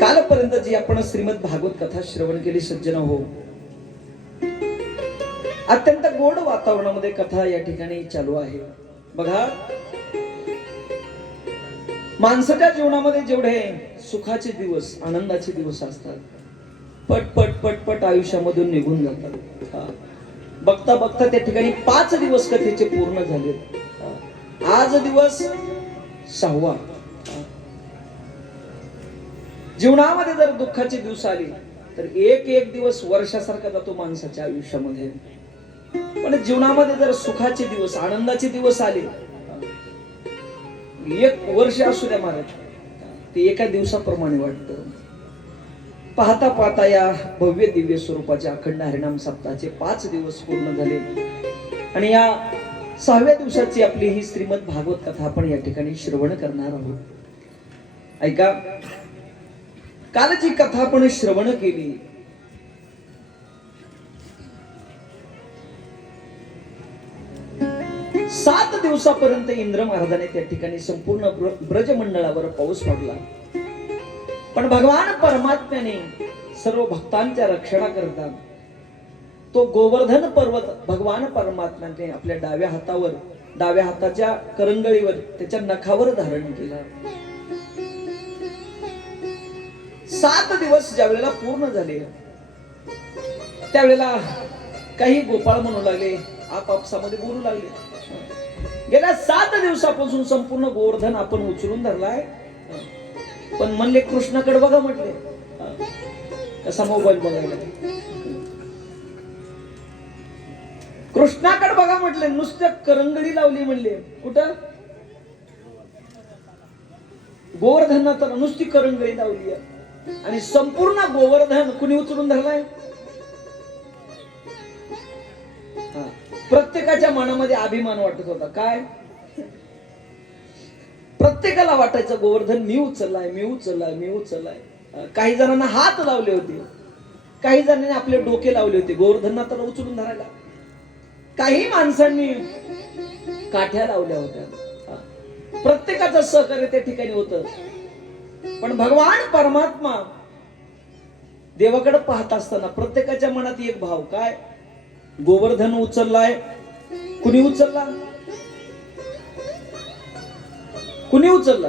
कालपर्यंत जी आपण श्रीमद भागवत कथा श्रवण केली सज्जन हो, अत्यंत गोड वातावरणामध्ये कथा या ठिकाणी चालू आहे. बघा, माणसाच्या जीवनामध्ये जेवढे सुखाचे दिवस, आनंदाचे दिवस असतात, पट पट पट पट आयुष्यामधून निघून जातात. बघता बघता त्या ठिकाणी 5 दिवस कथेचे पूर्ण झाले. आज दिवस 6वा. जीवनामध्ये जर दुःखाचे दिवस आले तर एक एक दिवस वर्षासारखा जातो माणसाच्या आयुष्यामध्ये. पण जीवनामध्ये जर सुखाचे दिवस, आनंदाचे दिवस आले, 1 वर्ष असू द्या महाराज, ते एका दिवसाप्रमाणे वाटतं. पाहता पाहता या भव्य दिव्य स्वरूपाच्या अखंड हरिनाम सप्ताहाचे 5 दिवस पूर्ण झाले आणि या 6व्या दिवसाची आपली ही श्रीमद भागवत कथा आपण या ठिकाणी श्रवण करणार आहोत. ऐका, काल जी कथा आपण श्रवण केली, 7 दिवसापर्यंत इंद्र महाराजाने त्या ठिकाणी संपूर्ण ब्रजमंडळावर पाऊस पडला. पण भगवान परमात्म्याने सर्व भक्तांच्या रक्षणाकरता तो गोवर्धन पर्वत भगवान परमात्म्याने आपल्या डाव्या हातावर, डाव्या हाताच्या करंगळीवर, त्याच्या नखावर धारण केला. 7 दिवस ज्या वेळेला पूर्ण झाले त्यावेळेला काही गोपाळ म्हणू लागले, आपापसामध्ये बोलू लागले, गेल्या 7 दिवसापासून संपूर्ण गोवर्धन आपण उचलून धरलाय, पण म्हणले कृष्णाकडे बघा. म्हटले कसा मोबाईल बघायला, कृष्णाकडे बघा म्हटले, नुसत्या करंगळी लावली म्हणले. कुठं? गोवर्धन तर नुसती करंगळी लावली आणि संपूर्ण गोवर्धन कुणी उचलून धरलाय? प्रत्येकाच्या मनामध्ये अभिमान वाटत होता. काय? प्रत्येकाला वाटायचं गोवर्धन मी उचललाय, मी उचललाय, मी उचललाय. काही जणांना हात लावले होते, काही जणांनी आपले डोके लावले होते गोवर्धनना तर उचलून धरायला, काही माणसांनी काठ्या लावल्या होत्या. प्रत्येकाचं सहकार्य त्या ठिकाणी होतं. पण भगवान परमात्मा देवाकडे पाहत असताना प्रत्येकाच्या मनात एक भाव, काय? गोवर्धन उचललाय, कुणी उचलला? कुणी उचलला?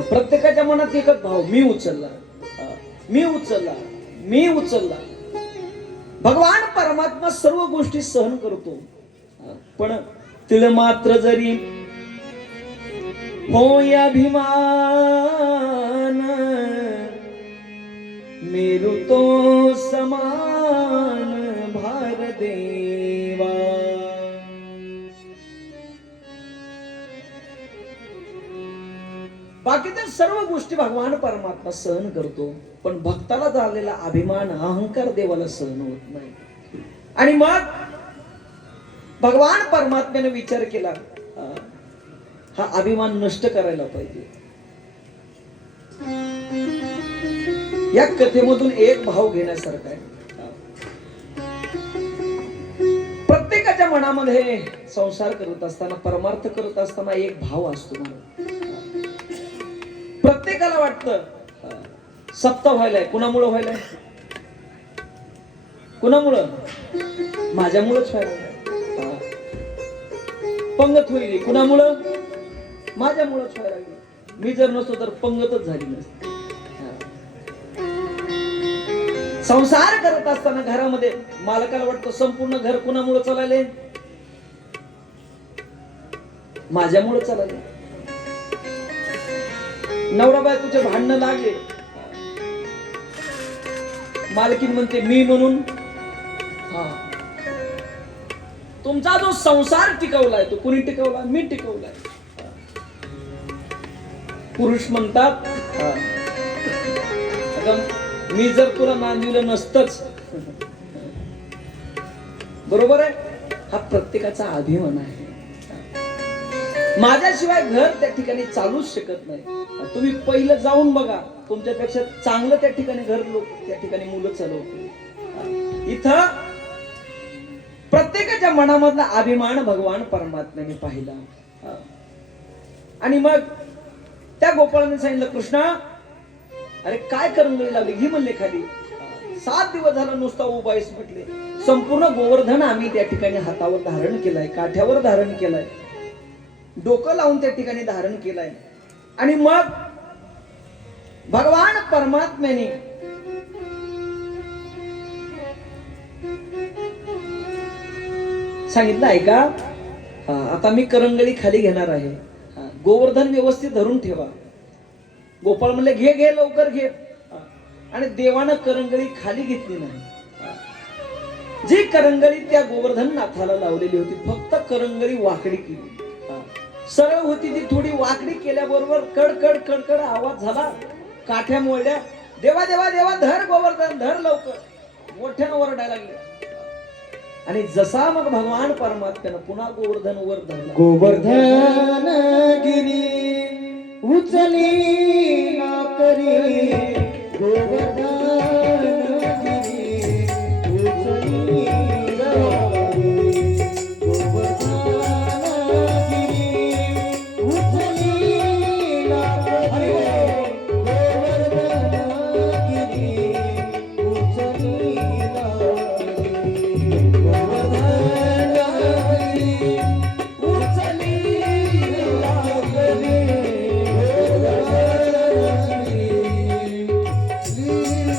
प्रत्येकाच्या मनात एकच भाव, मी उचलला, मी उचलला, मी उचलला. भगवान परमात्मा सर्व गोष्टी सहन करतो, पण तिळ मात्र जरी होय अभिमान, मेरू तो समान भार देवा. बाकीच्या सर्व गोष्टी भगवान परमात्मा सहन करतो, पण भक्ताला झालेला अभिमान, अहंकार देवाला सहन होत नाही. आणि मग भगवान परमात्म्याने विचार केला, हा अभिमान नष्ट करायला पाहिजे. या कथेमधून एक भाव घेण्यासारखा आहे. प्रत्येकाच्या मनामध्ये संसार करत असताना, परमार्थ करत असताना एक भाव असतो. प्रत्येकाला वाटतं सप्ताह व्हायलाय, कुणामुळं व्हायलाय? कुणामुळं? माझ्यामुळंच व्हायला. पंगत होईल, कुणामुळं? माझ्यामुळंच व्हायला. मी जर नसतो तर पंगतच झाली नसती. संसार करत असताना घरामध्ये मालकाला वाटतं संपूर्ण घर कुणामुळे चालले? माझ्यामुळे चालले. नवरा बायकोचे भांडणं लागले, मालकीन म्हणते मी म्हणून. तुमचा जो संसार टिकवलाय तो कुणी टिकवला? मी टिकवलाय. पुरुष म्हणतात मी जर तुला नांदिलं नसतंच. बरोबर आहे, हा प्रत्येकाचा अभिमान आहे. माझ्याशिवाय घर त्या ठिकाणी चालूच शकत नाही. तुम्ही पहिलं जाऊन बघा, तुमच्यापेक्षा चांगलं त्या ठिकाणी घर लोक त्या ठिकाणी मुलं चालवतील. इथं प्रत्येकाच्या मनामधला अभिमान भगवान परमात्म्याने पाहिला. आणि मग त्या गोपाळाने सांगितलं, कृष्णा अरे काय करंगळी लावली, घे म्हणले खाली. 7 दिवस झाला नुसता उभा आहेस म्हटले. संपूर्ण गोवर्धन आम्ही त्या ठिकाणी हातावर धारण केलाय, काठ्यावर धारण केलाय, डोकं लावून त्या ठिकाणी धारण केलाय. आणि मग भगवान परमात्म्याने सांगितलं ऐका, आता मी करंगळी खाली घेणार आहे, गोवर्धन व्यवस्थित धरून ठेवा. गोपाळ म्हणले घे घे लवकर घे. आणि देवानं करंगळी खाली घेतली नाही. जी करंगळी त्या गोवर्धन नाथाला लावलेली होती, फक्त करंगळी वाकडी केली. सरळ होती ती थोडी वाकडी केल्याबरोबर कडकड कडकड आवाज झाला, काठ्या मोडल्या. देवा देवा देवा धर गोवर्धन धर लवकर, मोठ्यानं ओरडायला लागले. आणि जसा मग भगवान परमात्म्यानं पुन्हा गोवर्धन वर धरला. गोवर्धन गिरी उचली ना करी, गोवर्धन गिरी उचली ना करी, गोवर्धन गिरी उचली ना करी, गोवर्धन गिरी उचली ना करी, गोवर्धन गिरी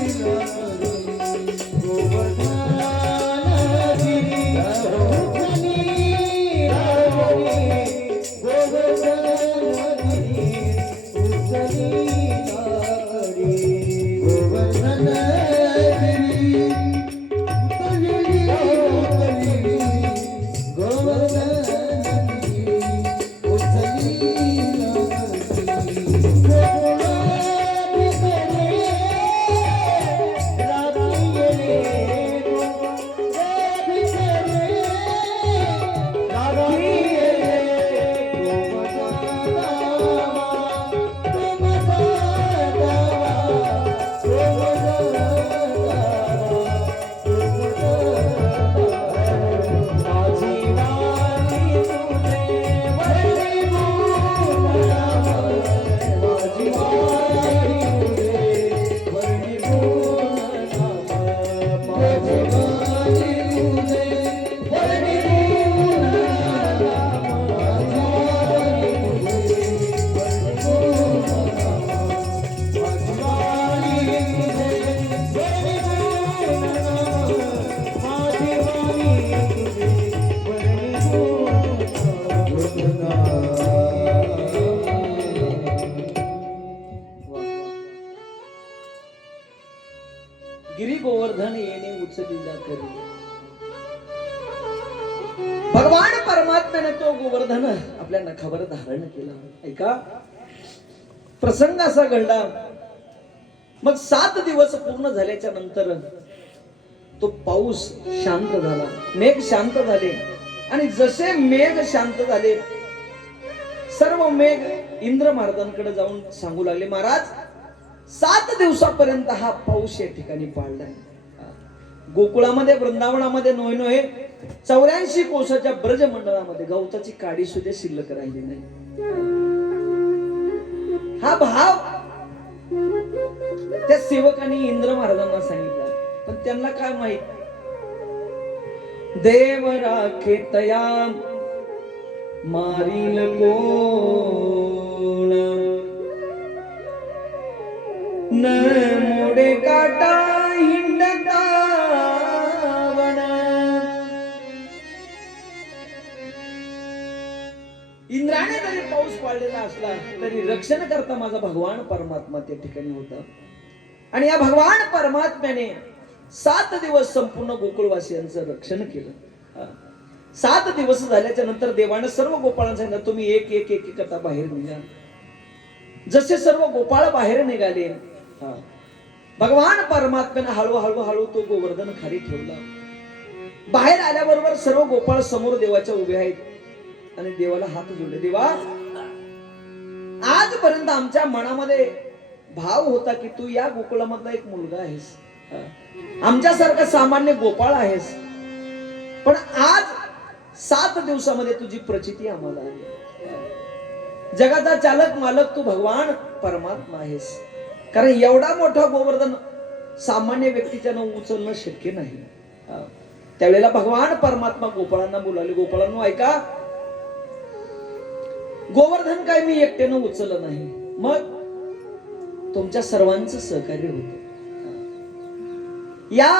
उचली ना करी. गिरी गोवर्धन येणे उचलीला करी. भगवान परमात्म्याने तो गोवर्धन आपल्या नखावर धारण केला. ऐका, प्रसंग असा घडला. मग 7 दिवस पूर्ण झाल्याच्या नंतर तो पाऊस शांत झाला, मेघ शांत झाले. आणि जसे मेघ शांत झाले, सर्व मेघ इंद्र महाराजांकडे जाऊन सांगू लागले, महाराज 7 दिवसापर्यंत हा पाऊस या ठिकाणी पाळलाय. गोकुळामध्ये वृंदावनामध्ये नोय नोय 84 कोसाच्या ब्रज मंडळामध्ये गवताची काडी सुद्धा शिल्लक राहिली नाही. हा भाव त्या सेवकांनी इंद्र महाराजांना सांगितला. पण त्यांना काय माहित, देव राखे तया मारील कोण, न मोडे काटा हिंडता वण. इंद्राने जरी पाऊस पाडलेला असला तरी रक्षण करता माझा भगवान परमात्मा त्या ठिकाणी होता. आणि या भगवान परमात्म्याने 7 दिवस संपूर्ण गोकुळवासियांचं रक्षण केलं. 7 दिवस झाल्याच्या नंतर देवानं सर्व गोपाळांना सांगितलं, तुम्ही एक एक एक करता बाहेर निघा. जसे सर्व गोपाळ बाहेर निघाले, भगवान परमात्म्याने हळूहळू हळू तो गोवर्धन खाली ठेवला. बाहेर आल्याबरोबर सर्व गोपाळ समोर देवाच्या उभे आहेत आणि देवाला हात जोडले. देवा, आजपर्यंत आमच्या मनामध्ये भाव होता की तू या गोकुळामधला एक मुलगा आहेस, आमच्यासारखा सामान्य गोपाळ आहेस. पण आज 7 दिवसामध्ये तुझी प्रचिती आम्हाला आली. जगाचा चालक मालक तू भगवान परमात्मा आहेस. कारण एवढा मोठा गोवर्धन सामान्य व्यक्तीच्यानं उचलणं शक्य नाही. त्यावेळेला भगवान परमात्मा गोपाळांना बोलावले, गोपाळांनो ऐका, गोवर्धन काय मी एकट्यानं उचललं नाही, मग तुमच्या सर्वांचं सहकार्य होतं. या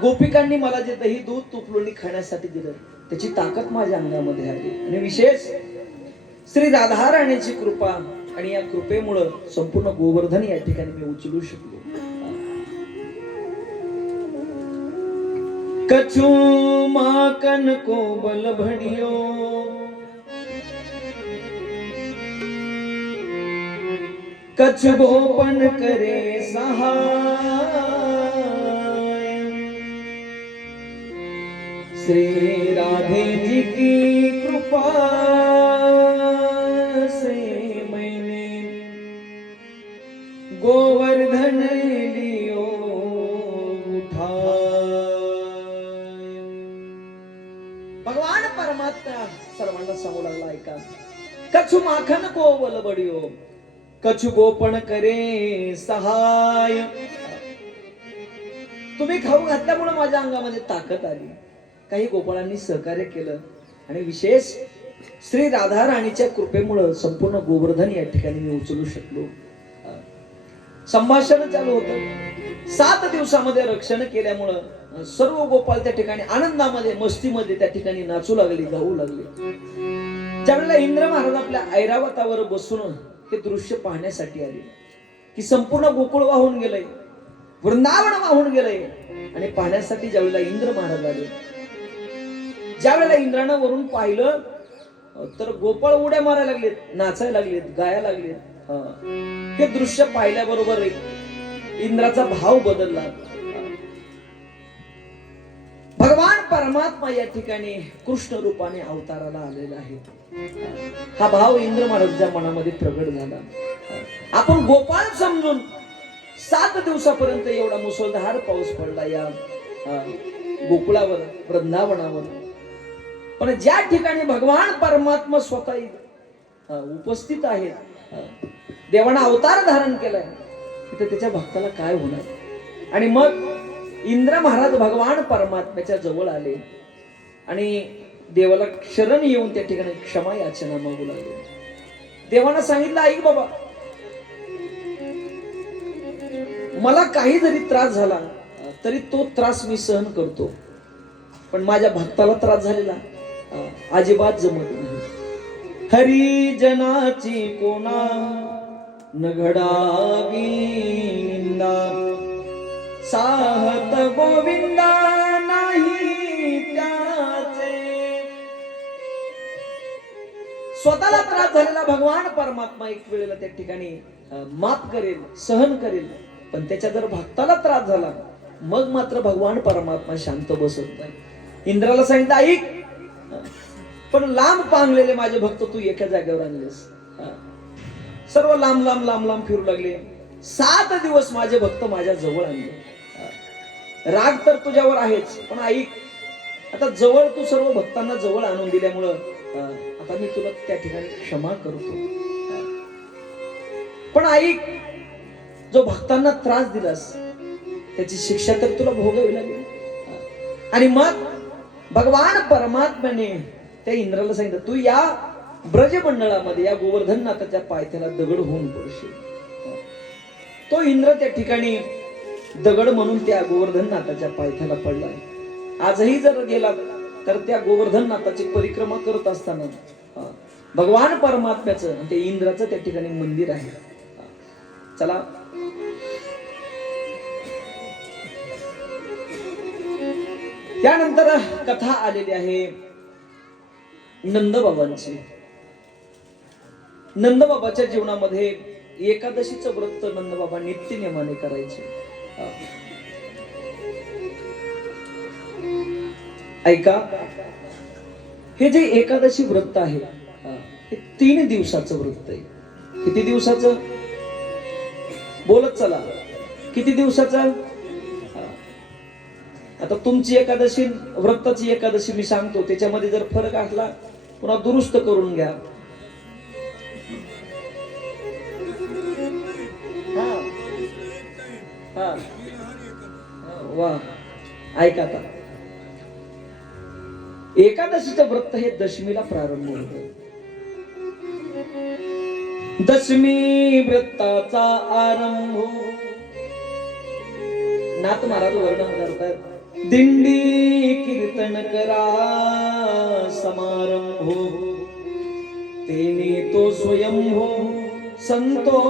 गोपिकांनी मला जे दही दूध तूप लोणी खाण्यासाठी दिलं त्याची ताकद माझ्या अंगामध्ये आली. आणि विशेष श्री राधा राणीची कृपा, आणि या कृपेमुळं संपूर्ण गोवर्धन या ठिकाणी मी उचलू शकलो. कछु माकन को बल भडियो, कछु गोपन करे सहाय, श्री राधे जी की कृपा से मैंने गोवर्धन लियो उठाय. भगवान परमात्मा सर्वांना सांगू लागला, ऐका, कछु माखन को बल बडियो, कछु गोपन करे सहाय. तुम्ही खाऊ घातल्यामुळे माझ्या अंगामध्ये ताकद आली, काही गोपाळांनी सहकार्य केलं, आणि विशेष श्री राधा राणीच्या कृपेमुळे संपूर्ण गोवर्धन या ठिकाणी मी उचलू शकलो. संभाषण चालू होतं. 7 दिवसामध्ये रक्षण केल्यामुळं सर्व गोपाल त्या ठिकाणी आनंदामध्ये मस्तीमध्ये त्या ठिकाणी नाचू लागले, गाऊ लागले. ज्यावेळेला इंद्र महाराज आपल्या ऐरावतावर बसून हे दृश्य पाहण्यासाठी आले की संपूर्ण गोकुळ वाहून गेलंय, वृंदावन वाहून गेलंय, आणि पाहण्यासाठी ज्यावेळेला इंद्र महाराज आले, ज्यावेळेला इंद्रानं वरून पाहिलं तर गोपाळ उड्या मारायला लागलेत, नाचायला लागलेत, गायला लागलेत. हे दृश्य पाहिल्याबरोबर इंद्राचा भाव बदलला. भगवान परमात्मा या ठिकाणी कृष्ण रूपाने अवताराला आलेला आहे. हा भाव इंद्र महाराजांच्या मनामध्ये प्रगट झाला. आपण गोपाळ समजून 7 दिवसापर्यंत एवढा मुसळधार पाऊस पडला या गोकुळावर, वृंदावनावर, पण ज्या ठिकाणी भगवान परमात्मा स्वतः उपस्थित आहेत, देवाने अवतार धारण केलाय, तिथे त्याच्या भक्ताला काय होणार. आणि मग इंद्र महाराज भगवान परमात्म्याच्या जवळ आले आणि देवाला शरण येऊन त्या ठिकाणी क्षमा याचना मागू लागले. देवानं सांगितलं, ऐक बाबा, मला काही जरी त्रास झाला तरी तो त्रास मी सहन करतो, पण माझ्या भक्ताला त्रास झालेला अजिबात जमत नाही. हरी जनाची कोणा न घडावी निंदा, साहत गोविंदा नाही त्याचे. स्वतःला त्रास झालेला भगवान परमात्मा एक वेळेला त्या ठिकाणी माफ करेल, सहन करेल, पण त्याच्या जर भक्ताला त्रास झाला मग मात्र भगवान परमात्मा शांत बसत नाही. इंद्राला सांगितलं, ऐक, पण लांब पांगलेले माझे भक्त तू एका जागेवर आणलेस. सर्व लांब लांब लांब लांब फिरू लागले. 7 दिवस माझे भक्त माझ्या जवळ आणले. राग तर तुझ्यावर आहेच, पण ऐक, आता जवळ तू सर्व भक्तांना जवळ आणून दिल्यामुळं आता मी तुला त्या ठिकाणी क्षमा करतो. पण ऐक, जो भक्तांना त्रास दिलास त्याची शिक्षा तर तुला भोगावी लागेल. आणि मग भगवान परमात्म्याने त्या इंद्राला सांगितलं, तू या ब्रजमंडळामध्ये या गोवर्धननाथाच्या पायथ्याला दगड होऊन पडशील. तो इंद्र त्या ठिकाणी दगड म्हणून त्या गोवर्धननाथाच्या पायथ्याला पडला. आजही जर गेला तर त्या गोवर्धननाथाची परिक्रमा करत असताना भगवान परमात्म्याचं आणि ते इंद्राचं त्या ठिकाणी मंदिर आहे. चला त्यानंतर कथा आलेली आहे नंदबाबांची. नंदबाबाच्या जीवनामध्ये एकादशीचं व्रत नंदबाबा नित्य नेमाने करायचे. ऐका, हे जे एकादशी व्रत आहे हे 3 दिवसाचं व्रत आहे. किती दिवसाचं बोलत चला, किती दिवसाचं? आता तुमची एकादशी, व्रताची एकादशी मी सांगतो, त्याच्यामध्ये जर फरक असला पुन्हा दुरुस्त करून घ्या. हा वा, ऐका आता. एकादशीचं व्रत हे दशमीला प्रारंभ होतं. दशमी व्रताचा आरंभ. नाथ महाराज वर्णन करतात. दिंडी कीर्तन करा समारंभो, तेने तो स्वयंभो संतोष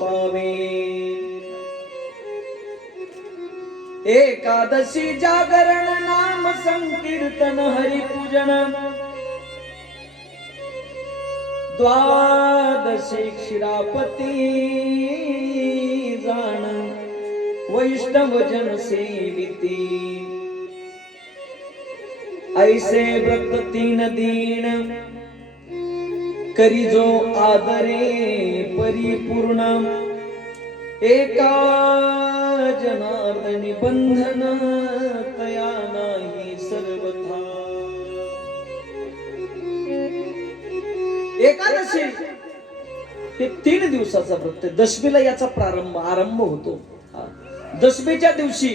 पावे. एकादशी जागरण नाम संकीर्तन हरिपूजन, द्वादशी क्षीरापती जाण, वैष्णव जन सेविती. ऐसे व्रत 3 दिन करी जो आदरे परिपूर्ण, एका जनार्दनी बंधन तया नाही सर्वथा. एकादशी हे 3 दिवसाचा व्रत आहे. दशमीला याचा आरंभ होतो. दशमीच्या दिवशी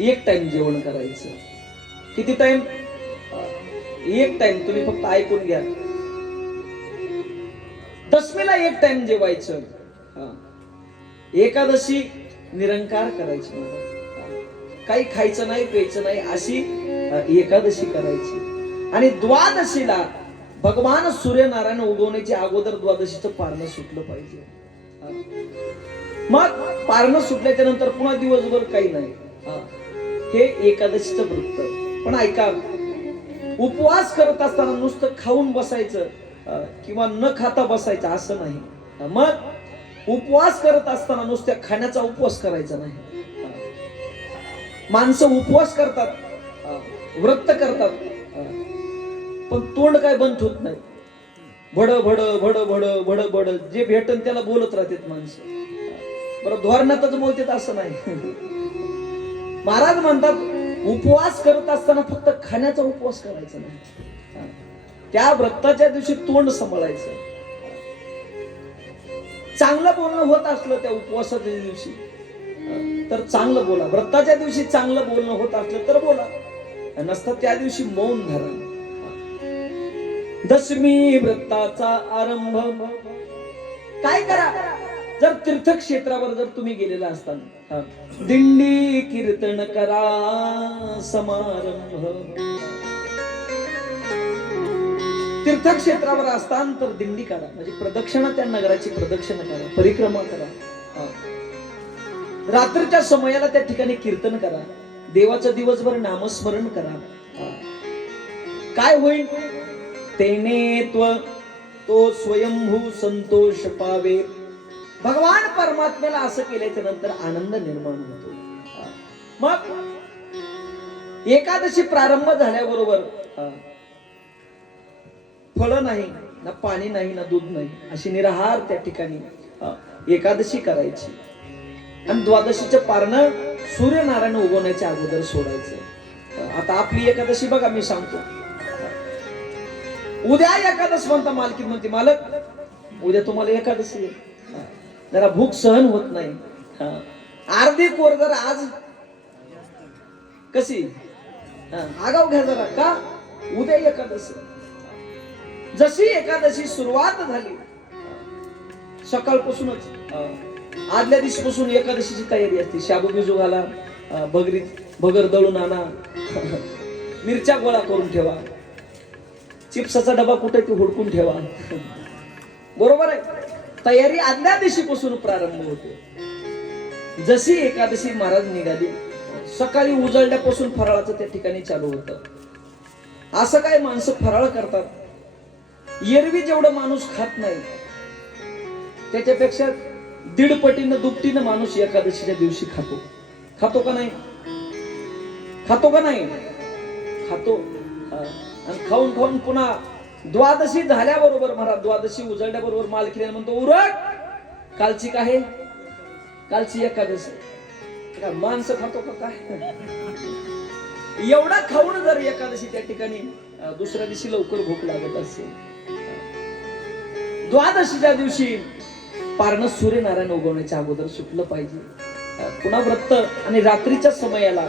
1 टाइम जेवण करायचं. किती टाइम? 1 टाइम. तुम्ही फक्त ऐकून घ्या. दशमीला 1 टाइम जेवायचं. एकादशी निरंकार करायची. काही खायचं नाही, प्यायचं नाही, अशी एकादशी करायची. आणि द्वादशीला भगवान सूर्यनारायण उगवण्याच्या अगोदर द्वादशीचं पारणं सुटलं पाहिजे. मग पारणं सुटल्याच्या नंतर पुन्हा दिवसभर काही नाही. हे एकादशीचं वृत्त. पण ऐका, उपवास करत असताना नुसतं खाऊन बसायचं किंवा न खाता बसायचं असं नाही. मग उपवास करत असताना नुसत्या खाण्याचा उपवास करायचा नाही. माणसं उपवास करतात, व्रत करतात, पण तोंड काय बंद होत नाही. भड भड भड भड भड भड जे भेटन त्याला बोलत राहतात माणसं. बरं, धोरणातच बोलतात असं नाही. महाराज म्हणतात उपवास करत असताना फक्त खाण्याचा उपवास करायचा नाही. त्या व्रताच्या दिवशी तोंड सांभाळायचं. चांगलं बोलणं होत असलं त्या उपवासाच्या दिवशी तर चांगलं बोला. व्रताच्या दिवशी चांगलं बोलणं होत असलं तर बोला, नसतं त्या दिवशी मौन धरा. दशमी व्रताचा आरंभ. काय करा? जर तीर्थक्षेत्रावर जर तुम्ही गेलेला असताना दिंडी कीर्तन करा समारंभ. तीर्थक्षेत्रावर असताना तर दिंडी करा, म्हणजे प्रदक्षिणा, त्या नगराची प्रदक्षिणा करा, परिक्रमा करा. रात्रीच्या समयाला त्या ठिकाणी कीर्तन करा, देवाचं दिवसभर नामस्मरण करा. काय होईल? तेने तो स्वयंभू संतोष पावे. भगवान परमात्म्याला असं केल्याच्या नंतर आनंद निर्माण होतो. मग एकादशी प्रारंभ झाल्याबरोबर फळ नाही, ना पाणी नाही, ना दूध नाही, अशी निराहार त्या ठिकाणी एकादशी करायची. आणि द्वादशीचं पारणं सूर्यनारायण उगवण्याच्या अगोदर सोडायचं. आता आपली एकादशी बघा, मी सांगतो. उद्या एकादश म्हणता, मालकी म्हणते मालक उद्या तुम्हाला एकादशी आहे. जरा भूक सहन होत नाही. अर्धी कोर जरा आज कशी आगाव घ्या जरा. का? उद्या एकादशी. जशी एकादशी सुरुवात झाली सकाळपासूनच आदल्या दिवशीपासून एकादशीची तयारी असते. शाबू बिजू घाला, भगर दळून आणा, मिरच्या गोळा करून ठेवा, चिप्सचा डबा कुठे ते हुडकून ठेवा. बरोबर आहे. तयारी आदल्या दिवशीपासून प्रारंभ होते. जशी एकादशी महाराज निघाली, सकाळी उजळल्यापासून फराळाचं त्या ठिकाणी चालू होतं. असं काय माणसं फराळ करतात, एरवी जेवढं माणूस खात नाही त्याच्यापेक्षा 1.5 पटीनं 2 माणूस एकादशीच्या दिवशी खातो. खातो का नाही? खातो का नाही? खातो. आणि खाऊन खाऊन पुन्हा द्वादशी झाल्याबरोबर, महाराज द्वादशी उजळल्याबरोबर मालकीने म्हणतो, उरक, कालची काय? कालची एकादशी. माणसं खातो का काय? एवढा खाऊन जर एकादशी त्या ठिकाणी दुसऱ्या दिवशी लवकर भूक लागत असेल. द्वादशीच्या दिवशी पारणं सूर्यनारायण उगवण्याच्या अगोदर सुटलं पाहिजे. पुन्हा व्रत आणि रात्रीच्या समयाला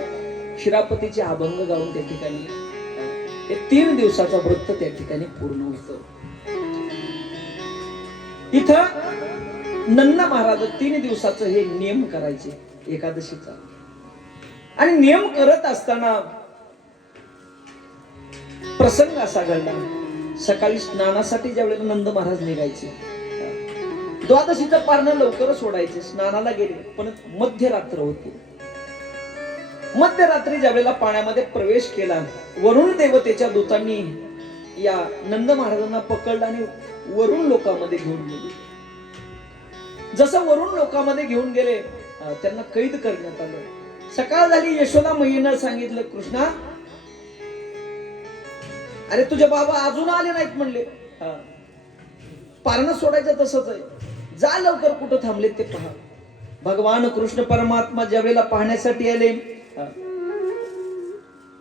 शिरापतीचे अभंग गाऊन त्या ठिकाणी हे 3 दिवसाचा व्रत त्या ठिकाणी पूर्ण होतं. इथं नंद महाराज 3 दिवसाचं हे नियम करायचे एकादशीचा. आणि नियम करत असताना प्रसंग असा घडला. सकाळी स्नानासाठी ज्यावेळेला नंद महाराज निघायचे, द्वादशीचं पारणं लवकर सोडायचे, स्नानाला गेले, पण मध्यरात्र होती. मध्यरात्री ज्यावेळेला पाण्यामध्ये प्रवेश केला, वरुण देवतेच्या दूतांनी या नंद महाराजांना पकडलं आणि वरुण लोकांमध्ये घेऊन गेले. जसं वरुण लोकांमध्ये घेऊन गेले, त्यांना कैद करण्यात आलं. सकाळ झाली, यशोदा मैयेनं सांगितलं, कृष्णा, अरे तुझे बाबा अजून आले नाहीत म्हणले. पारणं सोडायचं तसंच आहे, जा लवकर, कुठं थांबले ते पहा. भगवान कृष्ण परमात्मा ज्यावेळेला पाहण्यासाठी आले,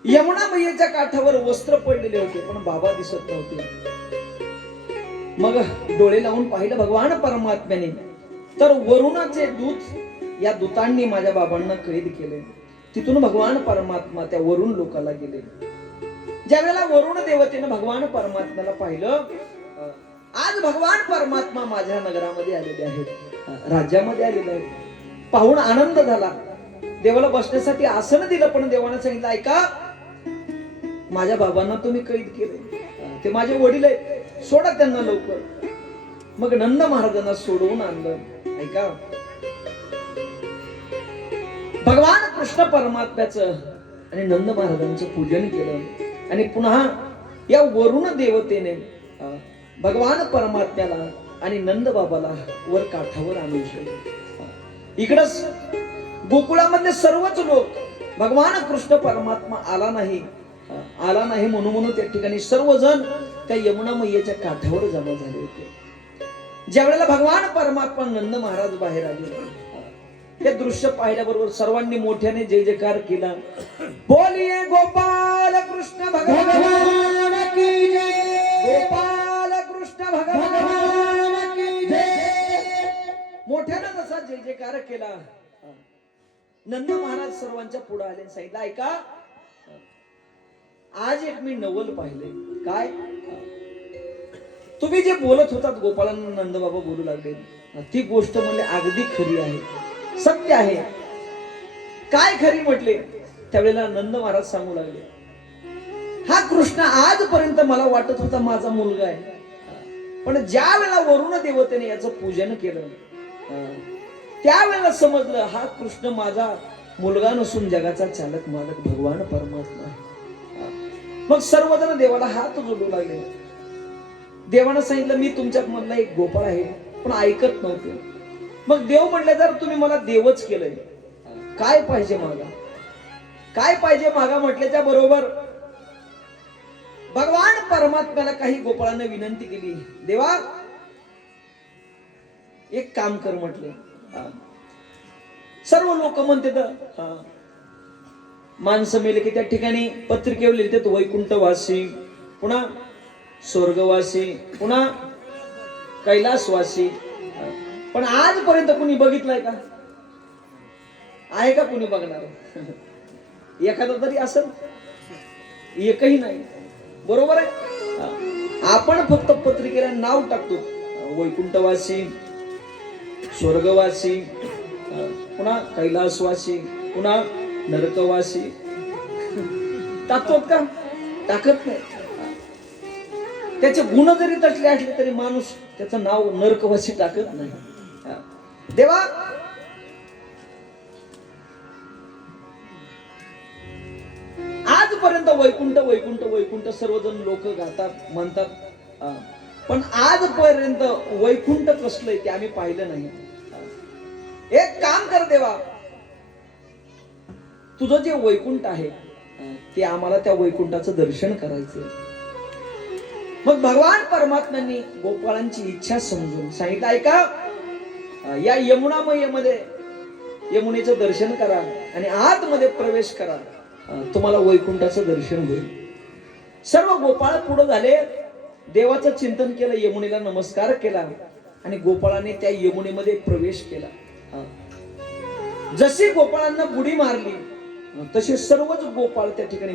यमुना मैयेच्या काठावर वस्त्र पडलेले होते, पण बाबा दिसत नव्हते. मग डोळे लावून पाहिलं भगवान परमात्म्याने, तर वरुणाचे दूत या दूतांनी माझ्या बाबांना कैद केले. तिथून भगवान परमात्मा त्या वरुण लोकाला गेले. ज्यावेळेला वरुण देवतेनं भगवान परमात्म्याला पाहिलं, आज भगवान परमात्मा माझ्या नगरामध्ये आलेले आहेत, राज्यामध्ये आलेले आहेत. पाहून आनंद झाला. देवाला बसण्यासाठी आसन दिलं, पण देवानं सांगितलं, ऐका, माझ्या बाबांना तुम्ही कैद केले, ते माझे वडील आहेत, सोडा त्यांना लवकर. मग नंद महाराजांना सोडवून आणलं. ऐका, भगवान कृष्ण परमात्म्याचं आणि नंद महाराजांचं पूजन केलं आणि पुन्हा या वरुण देवतेने भगवान परमात्म्याला आणि नंद बाबाला वर काठावर आणून ठेवलं. इकडंच गोकुळामधले सर्वच लोक भगवान कृष्ण परमात्मा आला नाही म्हणून त्या ठिकाणी सर्वजण त्या यमुना मैयेच्या काठावर जमा झाले होते. ज्यावेळेला भगवान परमात्मा नंद महाराज बाहेर आले, हे दृश्य पाहिल्याबरोबर सर्वांनी मोठ्याने जय जयकार केला. बोलिये गोपाल कृष्ण भगवान की जय, गोपाल कृष्ण भगवान की जय. मोठ्याने तसा जय जयकार केला. नंद महाराज सर्वांच्या पुढे आले, सांगितलं, ऐका, आज एक मी नवल पाहिले. काय? तुम्ही जे बोलत होतात गोपाळांना नंद बाबा बोलू लागले, ती गोष्ट म्हणले अगदी खरी आहे, सत्य आहे. काय खरी म्हटले? त्यावेळेला नंद महाराज सांगू लागले, हा कृष्ण आजपर्यंत मला वाटत होता माझा मुलगा आहे, पण ज्या वेळेला वरुण देवतेने याचं पूजन केलं, त्यावेळेला समजलं हा कृष्ण माझा मुलगा नसून जगाचा चालक मालक भगवान परमात्मा आहे. मग सर्वजण देवाला हात जोडू लागले. देवानं सांगितलं, मी तुमच्यात मधला एक गोपाळ आहे, पण ऐकत नव्हते. मग देव म्हणले, जर तुम्ही मला देवच केलंय, काय पाहिजे मागा, काय पाहिजे मागा म्हटल्याच्या बरोबर भगवान परमात्म्याला काही गोपाळांना विनंती केली. देवा, एक काम कर म्हटले. सर्व लोक म्हणतात, माणसं मेले की त्या ठिकाणी पत्रिकेवर लिहितात वैकुंठवासी, पुन्हा स्वर्गवासी, पुन्हा कैलासवासी. पण आजपर्यंत कुणी बघितलंय का? आहे का कुणी बघणार? एखादा तरी असेल? एकही नाही. बरोबर आहे. आपण फक्त पत्रिकेला नाव टाकतो, वैकुंठवासी, स्वर्गवासी, पुन्हा कैलासवासी, पुन्हा नरकवासी. टाकतो का? टाकत नाही. त्याचे गुण जरी तसले असले तरी माणूस त्याचं नाव नरकवासी टाकत नाही. देवा, आजपर्यंत वैकुंठ वैकुंठ वैकुंठ सर्वजण लोक गातात म्हणतात, पण आजपर्यंत वैकुंठ कसलंय ते आम्ही पाहिलं नाही. एक काम कर देवा, तुझं जे वैकुंठ आहे ते आम्हाला त्या वैकुंठाचं दर्शन करायचं. मग भगवान परमात्म्यांनी गोपाळांची इच्छा समजून सांगितलं, ऐका, या यमुना मैयेमध्ये यमुनेचं दर्शन करा आणि आतमध्ये प्रवेश करा, तुम्हाला वैकुंठाचं दर्शन होईल. सर्व गोपाळ पुढे झाले, देवाचं चिंतन केलं, यमुनेला नमस्कार केला. आणि गोपाळाने त्या यमुनेमध्ये प्रवेश केला. जशी गोपाळांना बुडी मारली तसे सर्वच गोपाळ त्या ठिकाणी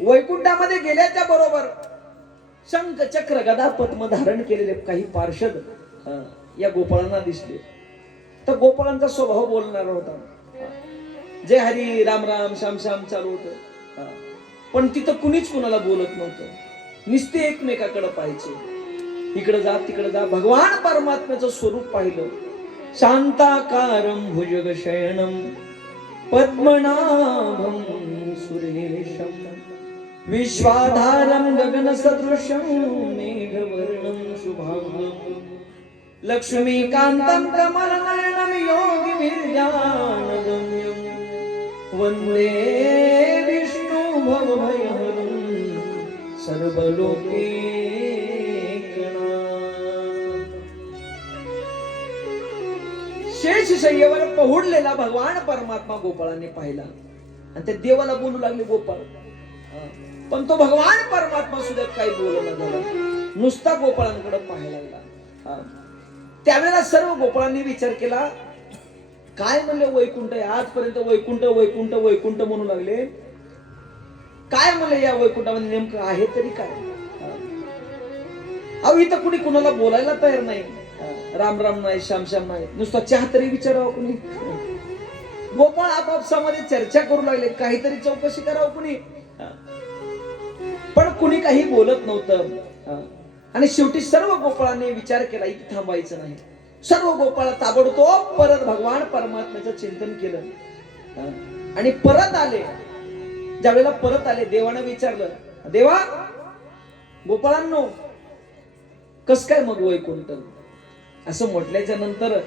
वैकुंठामध्ये गेल्याच्या बरोबर शंख चक्र गदा पद्म धारण केलेले काही पार्षद या गोपाळांना दिसले. तर गोपाळांचा स्वभाव बोलणारा होता. जय हरी राम राम श्याम श्याम चालू होत, पण तिथं कुणीच कुणाला बोलत नव्हतं. नुसते एकमेकाकडे पाहायचे, इकडे जा तिकडे जा. भगवान परमात्म्याचं स्वरूप पाहिलं. शांताकारं भुजगशयनं पद्मनाभं सुरेशं विश्वाधारं गगनसदृशं मेघवर्णं शुभांगं लक्ष्मीकान्तं कमलनयनं योगिविर्यानगम्यं वन्दे विष्णु भवभयहरं सर्वलोकैकनाथं. शेषशय्येवर पहुडलेला भगवान परमात्मा गोपाळांनी पाहिला आणि त्या देवाला बोलू लागले गोपाळ. पण तो भगवान परमात्मा सुद्धा काही बोलला झाला, नुसता गोपाळांकडे पाहायला लागला. त्यावेळेला सर्व गोपाळांनी विचार केला, काय म्हणले वैकुंठ आहे आजपर्यंत, वैकुंठ वैकुंठ वैकुंठ म्हणू लागले. काय म्हणले या वैकुंठामध्ये नेमकं आहे तरी काय? अहो इथं कुणी कुणाला बोलायला तयार नाही. राम राम नाही, श्याम श्याम नाही, नुसता चहा तरी विचारावं कुणी. गोपाळ आपापसामध्ये चर्चा करू लागले, काहीतरी चौकशी करावं कुणी. पण कुणी काही बोलत नव्हतं. आणि शेवटी सर्व गोपाळांनी विचार केला, इथे थांबायचं नाही. सर्व गोपाळ ताबडतोब परत भगवान परमात्म्याचं चिंतन केलं आणि परत आले. ज्या वेळेला परत आले, देवानं विचारलं, देवा गोपाळांनो कस काय मग वैकुंठ? असं म्हटल्याच्या नंतर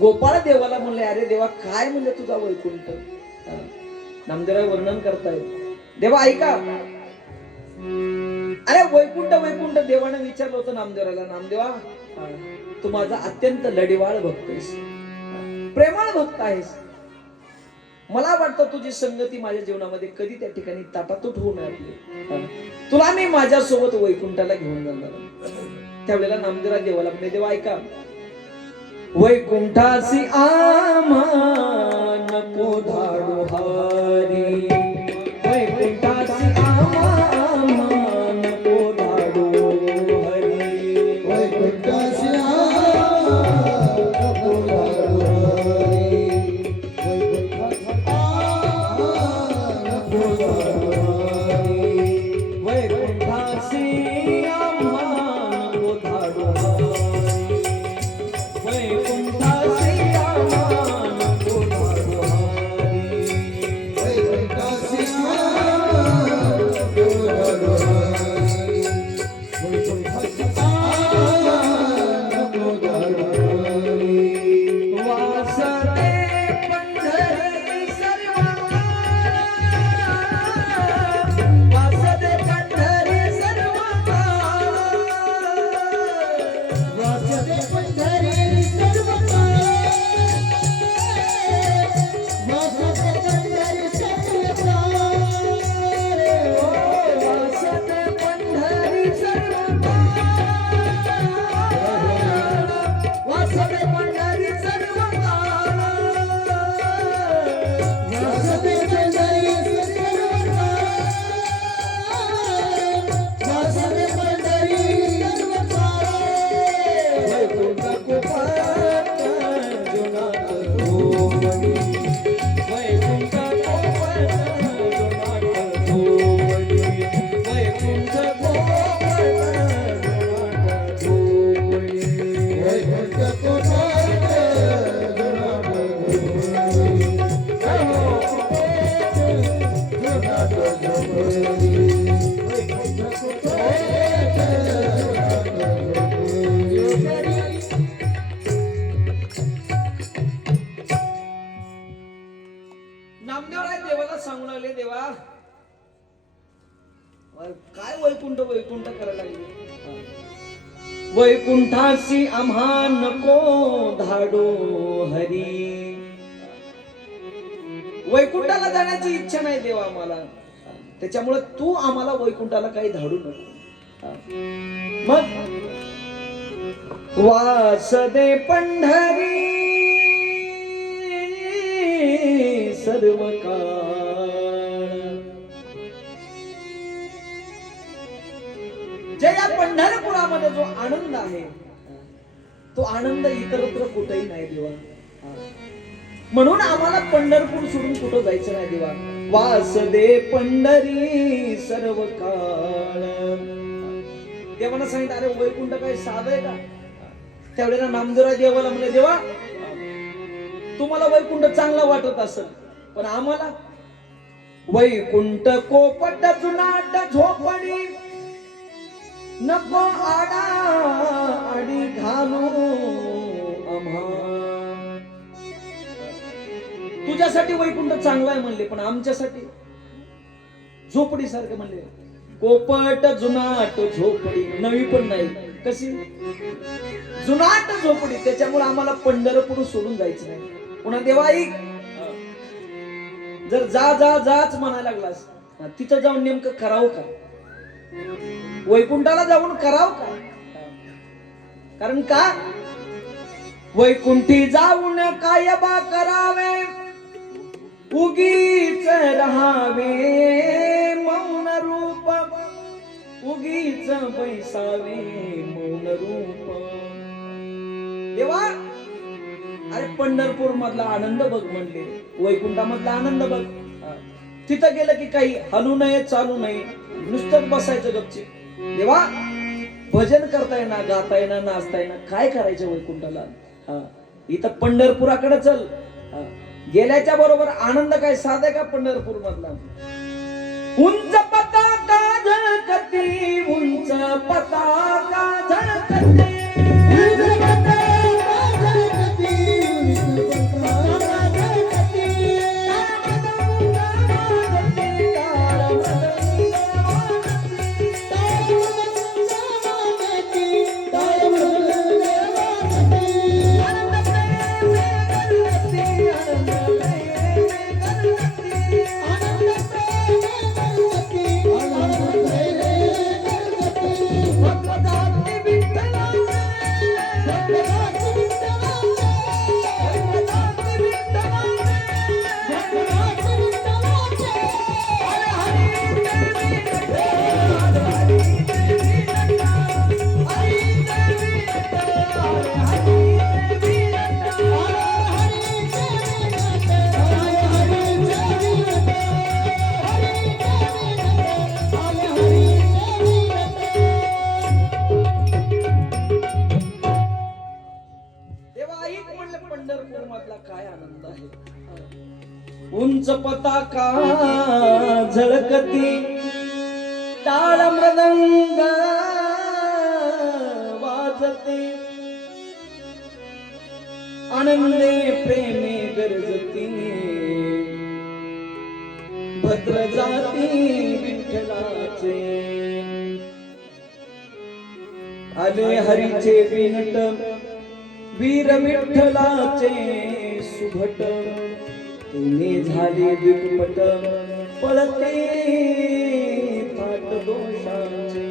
गोपाळ देवाला म्हणले, अरे देवा काय म्हणले तुझा वैकुंठ? नामदेवराय वर्णन करताय. देवा ऐका, अरे वैकुंठ वैकुंठ देवानं विचारलं होतं नामदेवाला, नामदेवा तू माझा अत्यंत लढीवाळ भक्त आहेस, प्रेमळ भक्त आहेस. मला वाटतं तुझी संगती माझ्या जीवनामध्ये कधी त्या ठिकाणी ताटातूट होऊ नये. तुला मी माझ्यासोबत वैकुंठाला घेऊन जाणार. त्यावेळेला नामदेवराय देवाला म्हणजे, देवा ऐका, वैकुंठासी आम्हा नको धाडू हारी, वैकुंठासी आम्हा नको धाडू हरी, वैकुंठासी आम्हा नको धाडू हरी, नको धाडू हरी, वैकुंठासी आम्हा नको धाडू हरी, वैकुंठासी आम्हा नको धाडू हरी, वैकुंठासी आम्हा नको धाडू हरी, वैकुंठासी आम्हा नको धाडू हरी. वासदे पंढरी सर्वकाळ, वासदे पंढरी सर्वकाळ, वासदे पंढरी सर्वकाळ, वासदे पंढरी सर्वकाळ, वासदे पंढरी सर्वकाळ, वासदे पंढरी सर्वकाळ, वासदे पंढरी सर्वकाळ, वासदे पंढरी सर्वकाळ. वैकुंठ गोपाळ जुनाट धोवणी, वैकुंठ गोपाळ जुनाट धोवणी, वैकुंठ गोपाळ जुनाट धोवणी. वैकुंठ गोपाळ जुनाट धोवणी, जुनाट धोवणी, वैकुंठ गोपाळ जुनाट धोवणी. नामदेवराय देवाला सांगू लागले, देवा काय वैकुंठ वैकुंठ करायला लागले? वैकुंठासी आम्हा नको धाडो हरी, वैकुंठाला जाण्याची इच्छा नाही देवा आम्हाला, त्याच्यामुळे तू आम्हाला वैकुंठाला काही धाडू नको. मग वासदे पंढरी सर्व काळ. जे या पंढरपुरामध्ये जो आनंद आहे तो आनंद इतरत्र कुठेही नाही देवा. म्हणून आम्हाला पंढरपूर सोडून कुठं जायचं नाही देवा. वासदे पंढरी सर्व काळ. देवानं सांगितलं अरे वैकुंठ काय साध आहे का. त्यावेळेला नामदेवराय देवाला म्हणे देवा तुम्हाला वैकुंठ चांगला वाटत असेल पण आम्हाला वैकुंठ कोपट जुनाट झोपडी नको आडा आडी घालू आम्हा. तुझ्यासाठी वैकुंठ चांगला आहे म्हणले पण आमच्यासाठी झोपडी सारखं म्हणले. कोपट जुनाट झोपडी नवी पण नाही कशी जुनाट झोपडी. त्याच्यामुळे आम्हाला पंढरपूर सोडून जायचं नाही. पुन्हा देवाई जर जा जा जाच म्हणायला लागलास तिथं जाऊन नेमकं करावं का. वैकुंठाला जाऊन करावं का. कारण का वैकुंठी जाऊन काय बा करावे उगीच राहावे मौन रूप उगीच बैसावे मौन रूप. देवा अरे पंढरपूर मधला आनंद बघ म्हणले वैकुंठामधला आनंद बघ. तिथं गेलं की काही हलू नये चालू नये नुसतंच बसायचं गपचिप. देवा भजन करता येणार गाता येणार नाचता येणार काय करायचं वैकुंठाला. इथं पंढरपुराकडे चल. गेल्याच्या बरोबर आनंद काय साधा का पंढरपूर मधला. उंच पताका झळकती उंच पताका झळकती उंच पताका झळकती टाळ मृदंग वाजते आनंदे प्रेमे गरजती भद्र जाती विठ्ठलाचे आले हरीचे विनट वीर विठ्ठलाचे सुभट तिने झाले दुर्पट पळते फाट दोषांचे.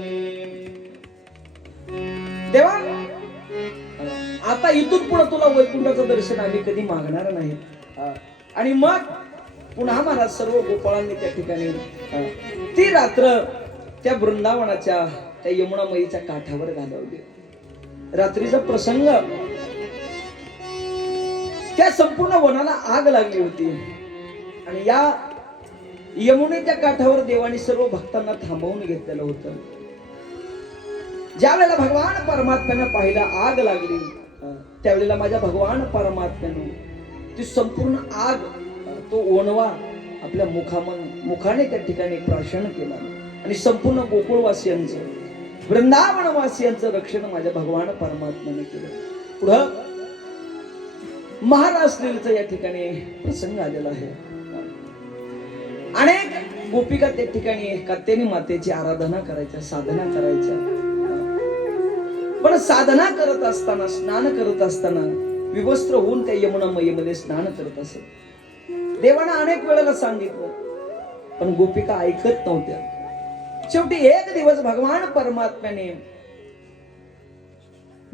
देवा आता इथून पुढे तुला वैकुंठाचं दर्शन आम्ही कधी मागणार नाही. आणि मग पुन्हा महाराज सर्व गोपाळांनी त्या ठिकाणी ती रात्र त्या वृंदावनाच्या त्या यमुनामयीच्या काठावर घालवली. रात्रीचा प्रसंग त्या संपूर्ण वनाला आग लागली होती आणि या यमुनेच्या काठावर देवाने सर्व भक्तांना थांबवून घेतलेलं होतं. ज्या वेळेला भगवान परमात्म्यानं पाहिला आग लागली त्यावेळेला माझ्या भगवान परमात्म्यानं ती संपूर्ण आग तो ओणवा आपल्या मुखाने त्या ठिकाणी प्राशन केला आणि संपूर्ण गोकुळवासियांचं वृंदावनवासियांचं रक्षण माझ्या भगवान परमात्म्याने केलं. पुढं महाराज लीलेचा या ठिकाणी प्रसंग आलेला आहे. अनेक गोपिका त्या ठिकाणी कात्यायनी मातेची आराधना करायच्या साधना करायच्या. पण साधना करत असताना स्नान करत असताना विवस्त्र होऊन त्या यमुनामयीमध्ये स्नान करत असत. देवानं अनेक वेळेला सांगितलं पण गोपिका ऐकत नव्हत्या. शेवटी एक दिवस भगवान परमात्म्याने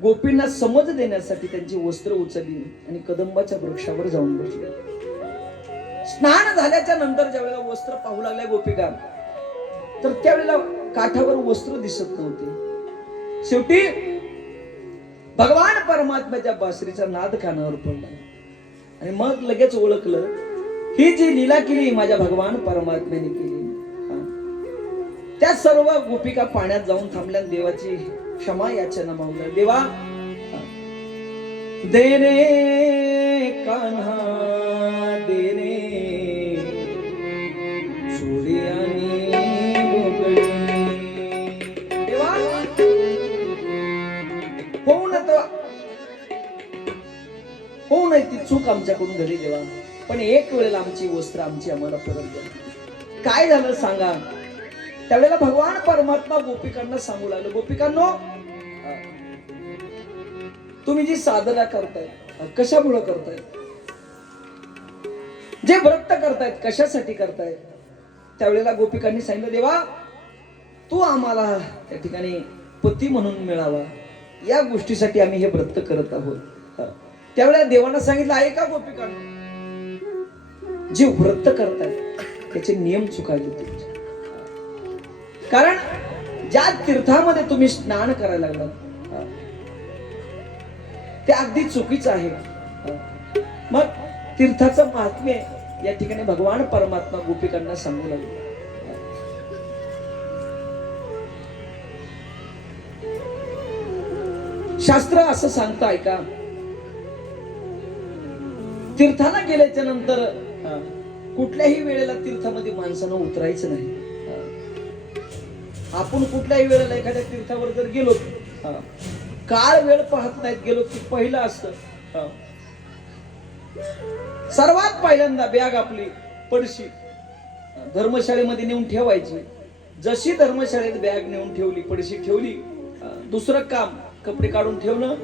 गोपींना समज देण्यासाठी त्यांची वस्त्र उचलली आणि कदंबाच्या वृक्षावर जाऊन बसले. स्नान झाल्याच्या नंतर ज्या वेळेला वस्त्र पाहू लागल्या गोपिका, तर त्यावेळेला काठावर वस्त्र दिसत नव्हते. शेवटी भगवान परमात्म्याच्या बासरीचा नाद कानावर पडला आणि मग लगेच ओळखलं, ही जी लीला केली माझ्या भगवान परमात्म्याने केली. त्या सर्व गोपिका पाण्यात जाऊन थांबल्या, देवाची क्षमा याचना मागल्या. देवा दे रे कान्हा दे रे चोरी आणि गोगडी. देवा होऊ नये ती चूक आमच्याकडून घडली देवा, पण एक वेळेला आमची वस्त्र आम्हाला परत द्या. काय झालं सांगा. त्यावेळेला भगवान परमात्मा गोपिकांना सांगू लागले, गोपिकांनो तुम्ही जी साधना करताय कशामुळे करताय, जे व्रत करतायत कशासाठी करतायत. त्यावेळेला गोपिकांनी सांगितलं, देवा तू आम्हाला त्या ठिकाणी पती म्हणून मिळावा या गोष्टीसाठी आम्ही हे व्रत करत आहोत. त्यावेळेला देवानं सांगितलं, ऐका गोपिकांनो, जे व्रत करतायत त्याचे नियम चुकायले तुमचे. कारण ज्या तीर्थामध्ये तुम्ही स्नान करायला लागलात ते अगदी चुकीचं आहे. मग तीर्थाचं महात्म्य या ठिकाणी भगवान परमात्मा गोपिकांना सांगू लागले. शास्त्र असं सांगतं ऐका, तीर्थाला गेल्याच्या नंतर कुठल्याही वेळेला तीर्थामध्ये माणसानं उतरायचं नाही. आपण कुठल्याही वेळेला एखाद्या तीर्थावर जर गेलो, काळ वेळ पाहत नाहीत, गेलो की पहिलं असतं सर्वात पहिल्यांदा बॅग आपली पडशी धर्मशाळेमध्ये नेऊन ठेवायची. जशी धर्मशाळेत बॅग नेऊन ठेवली, पडशी ठेवली, दुसरं काम कपडे काढून ठेवणं,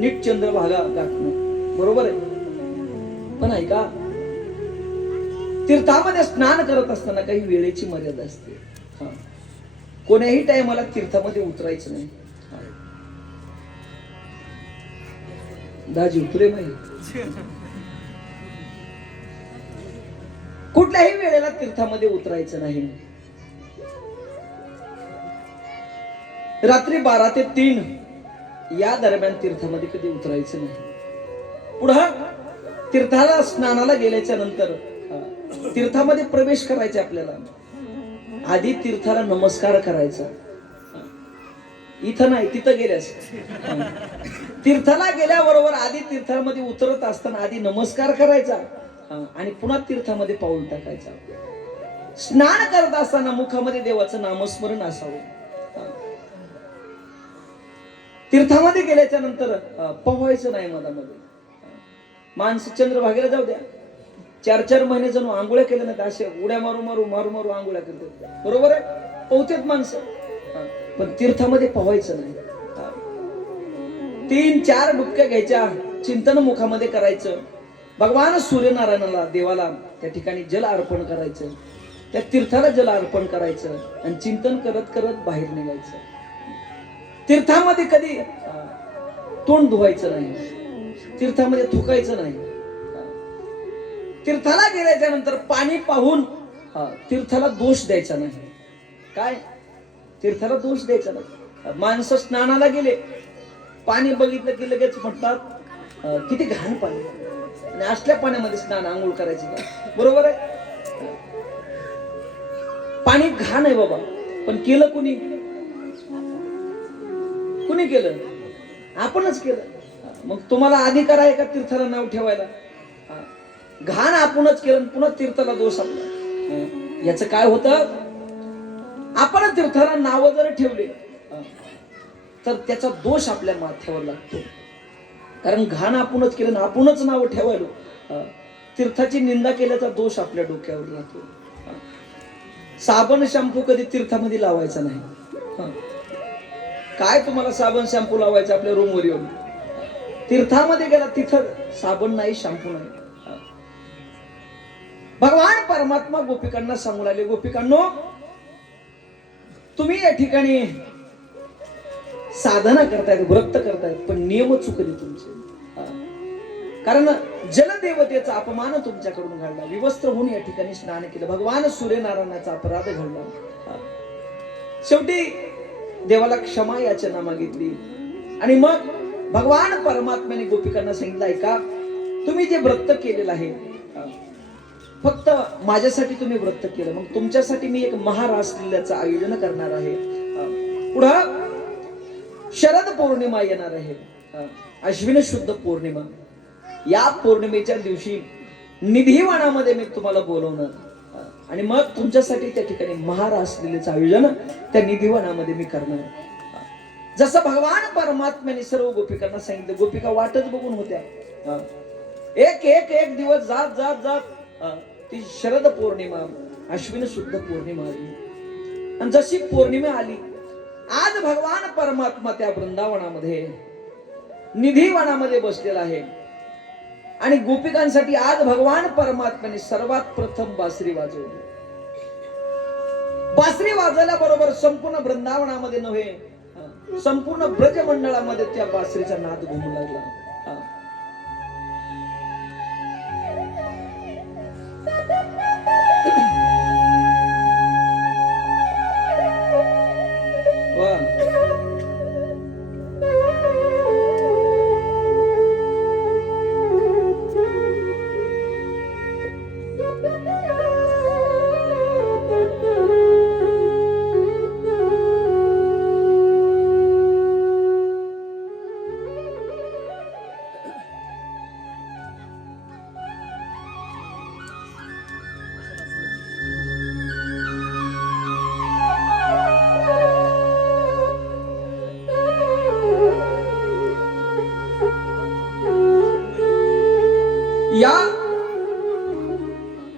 नीट चंद्रभागा गाठणं. बरोबर आहे. पण ऐका, तीर्थामध्ये स्नान करत असताना काही वेळेची मर्यादा असते. कोण्याही टायमाला तीर्थामध्ये उतरायचं नाही. दाजी उतरे नाही. कुठल्याही वेळेला तीर्थामध्ये उतरायचं नाही. रात्री 12 ते 3 या दरम्यान तीर्थामध्ये कधी उतरायचं नाही. पुढं तीर्थाला स्नानाला गेल्याच्या नंतर तीर्थामध्ये प्रवेश करायचा आपल्याला. आधी तीर्थाला नमस्कार करायचा. इथं नाही, तिथं गेल्यास. तीर्थाला गेल्याबरोबर आधी तीर्थामध्ये उतरत असताना आधी नमस्कार करायचा आणि पुन्हा तीर्थामध्ये पाऊल टाकायचा. स्नान करत असताना मुखामध्ये देवाचं नामस्मरण असावं. तीर्थामध्ये गेल्याच्या नंतर पोहायचं नाही मधामध्ये. माणसं चंद्रभागेला जाऊ द्या, 4-4 महिने जणू आंघोळ्या केल्या नाहीत, असे उड्या मारू मारू मारू मारू आंघोळ्या करतात. बरोबर आहे, पोहतात माणसं, पण तीर्थामध्ये पोहायचं नाही. 3-4 डुबक्या घ्यायच्या, चिंतन मुखामध्ये करायचं, भगवान सूर्यनारायणाला देवाला त्या ठिकाणी जल अर्पण करायचं, त्या तीर्थाला जल अर्पण करायचं आणि चिंतन करत करत बाहेर निघायचं. तीर्थामध्ये कधी तोंड धुवायचं नाही, तीर्थामध्ये थुकायचं नाही. तीर्थाला गेल्याच्या नंतर पाणी पाहून तीर्थाला दोष द्यायचा नाही. काय, तीर्थाला दोष द्यायचा नाही. माणसं स्नानाला गेले, पाणी बघितलं की लगेच म्हणतात किती घाण पाणी, आणि असल्या पाण्यामध्ये स्नान आंघोळ करायची का. बरोबर आहे, पाणी घाण आहे बाबा, पण केलं कुणी? कुणी केलं? आपणच केलं. मग तुम्हाला अधिकार आहे का तीर्थाला नाव ठेवायला? घाण आपणच केलं, पुन्हा तीर्थाला दोष आपला. याच काय होतं, आपण तीर्थाला नाव जर ठेवले तर त्याचा दोष आपल्या माथ्यावर लागतो. कारण घाण आपणच केलं, आपणच नाव ठेवायलो, तीर्थाची निंदा केल्याचा दोष आपल्या डोक्यावर राहतो. साबण शॅम्पू कधी तीर्थामध्ये लावायचा नाही. काय तुम्हाला साबण शॅम्पू लावायचा आपल्या रूमवर येऊन? तीर्थामध्ये गेला तिथं साबण नाही, शॅम्पू नाही. भगवान परमात्मा गोपिकांना सांगू लागले, गोपिकांनो तुम्ही या ठिकाणी साधना करतायत, व्रत करतायत, पण नियम चुकले तुमचे. कारण जलदेवतेचा अपमान तुमच्याकडून घडला. विवस्त्र होऊन या ठिकाणी स्नान केलं. भगवान सूर्यनारायणाचा अपराध घडला. शेवटी देवाला क्षमा याचना मागितली. आणि मग भगवान परमात्म्याने गोपिकांना सांगितलं, ऐका, तुम्ही जे व्रत केलेलं आहे, फक्त माझ्यासाठी तुम्ही व्रत केलं, मग तुमच्यासाठी मी एक महारास लीलेचं आयोजन करणार आहे. पुढं शरद पौर्णिमा येणार आहे, अश्विन शुद्ध पौर्णिमा. या पौर्णिमेच्या दिवशी निधिवनामध्ये मी तुम्हाला बोलवणार आणि मग तुमच्यासाठी त्या ठिकाणी महारास लीलेचं आयोजन त्या निधिवनामध्ये मी करणार. जसं भगवान परमात्म्याने सर्व गोपिकांना सांगितलं. गोपिका वाटच बघून होत्या. एक एक एक दिवस जात जात जात ती शरद पौर्णिमा, अश्विन शुद्ध पौर्णिमा आली. आणि जशी पौर्णिमा आली, आज भगवान परमात्मा त्या वृंदावनामध्ये निधिवनामध्ये बसलेला आहे. आणि गोपिकांसाठी आज भगवान परमात्म्याने सर्वात प्रथम बासरी वाजवली. बासरी वाजवल्या बरोबर संपूर्ण वृंदावनामध्ये नव्हे, संपूर्ण ब्रज मंडळामध्ये त्या बासरीचा नाद घुमू लागला. या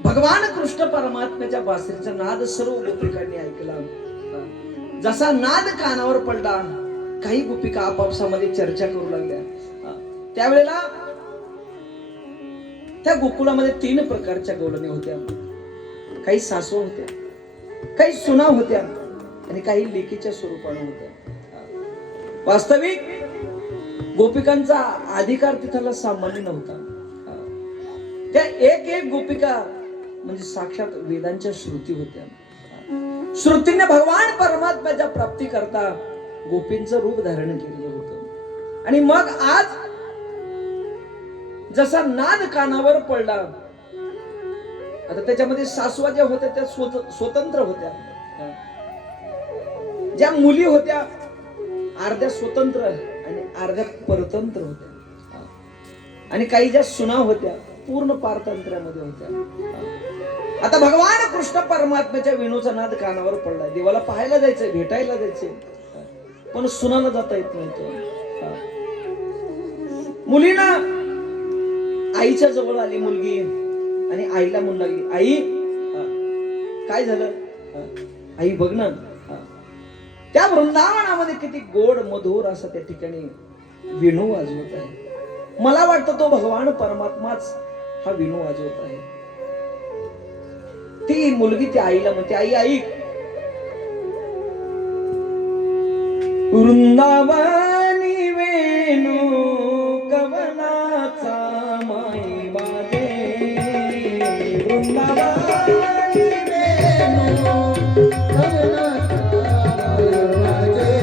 भगवान कृष्ण परमात्म्याच्या बासरीचा नाद सर्व गोपिकांनी ऐकला. जसा नाद कानावर पडला, काही गोपिका आपापसामध्ये चर्चा करू लागल्या. त्यावेळेला त्या गोकुळामध्ये 3 प्रकारच्या गवळणी होत्या. काही सासू होत्या, काही सुना होत्या आणि काही लेकीच्या स्वरूपाने होत्या. वास्तविक गोपिकांचा अधिकार तिथला सामान्य नव्हता. त्या एक एक गोपिका म्हणजे साक्षात वेदांच्या श्रुती होत्या. श्रुतीने भगवान परमात्म्याच्या प्राप्ती करता गोपींचं रूप धारण केलेलं होतं. आणि मग आज जसा नाद कानावर पडला, आता त्याच्यामध्ये सासवा ज्या होत्या त्या स्वतंत्र होत्या. ज्या मुली होत्या अर्ध्या स्वतंत्र आणि अर्ध्या परतंत्र होत्या. आणि काही ज्या सुना होत्या पूर्ण पारतंत्र्यामध्ये होत्या. आता भगवान कृष्ण परमात्म्याच्या वेणूचा नाद कानावर पडला. देवाला पाहायला जायचंय, भेटायला जायचंय, पण सुनाला जाता येत नव्हतं. मुलीना आईच्या जवळ आली मुलगी आणि आईला म्हणू लागली, आई काय झालं? आई बघ ना, त्या वृंदावनामध्ये किती गोड मधुर असं त्या ठिकाणी वेणू वाजवत आहे. मला वाटतं तो भगवान परमात्माच हा वेणू वाजवत आहे. ती मुलगी त्या आईला म्हणते, आई ऐक, वृंदावनी वेणू कवनाचा माई वाजे, वृंदावनी वेणू कवनाचा माई वाजे,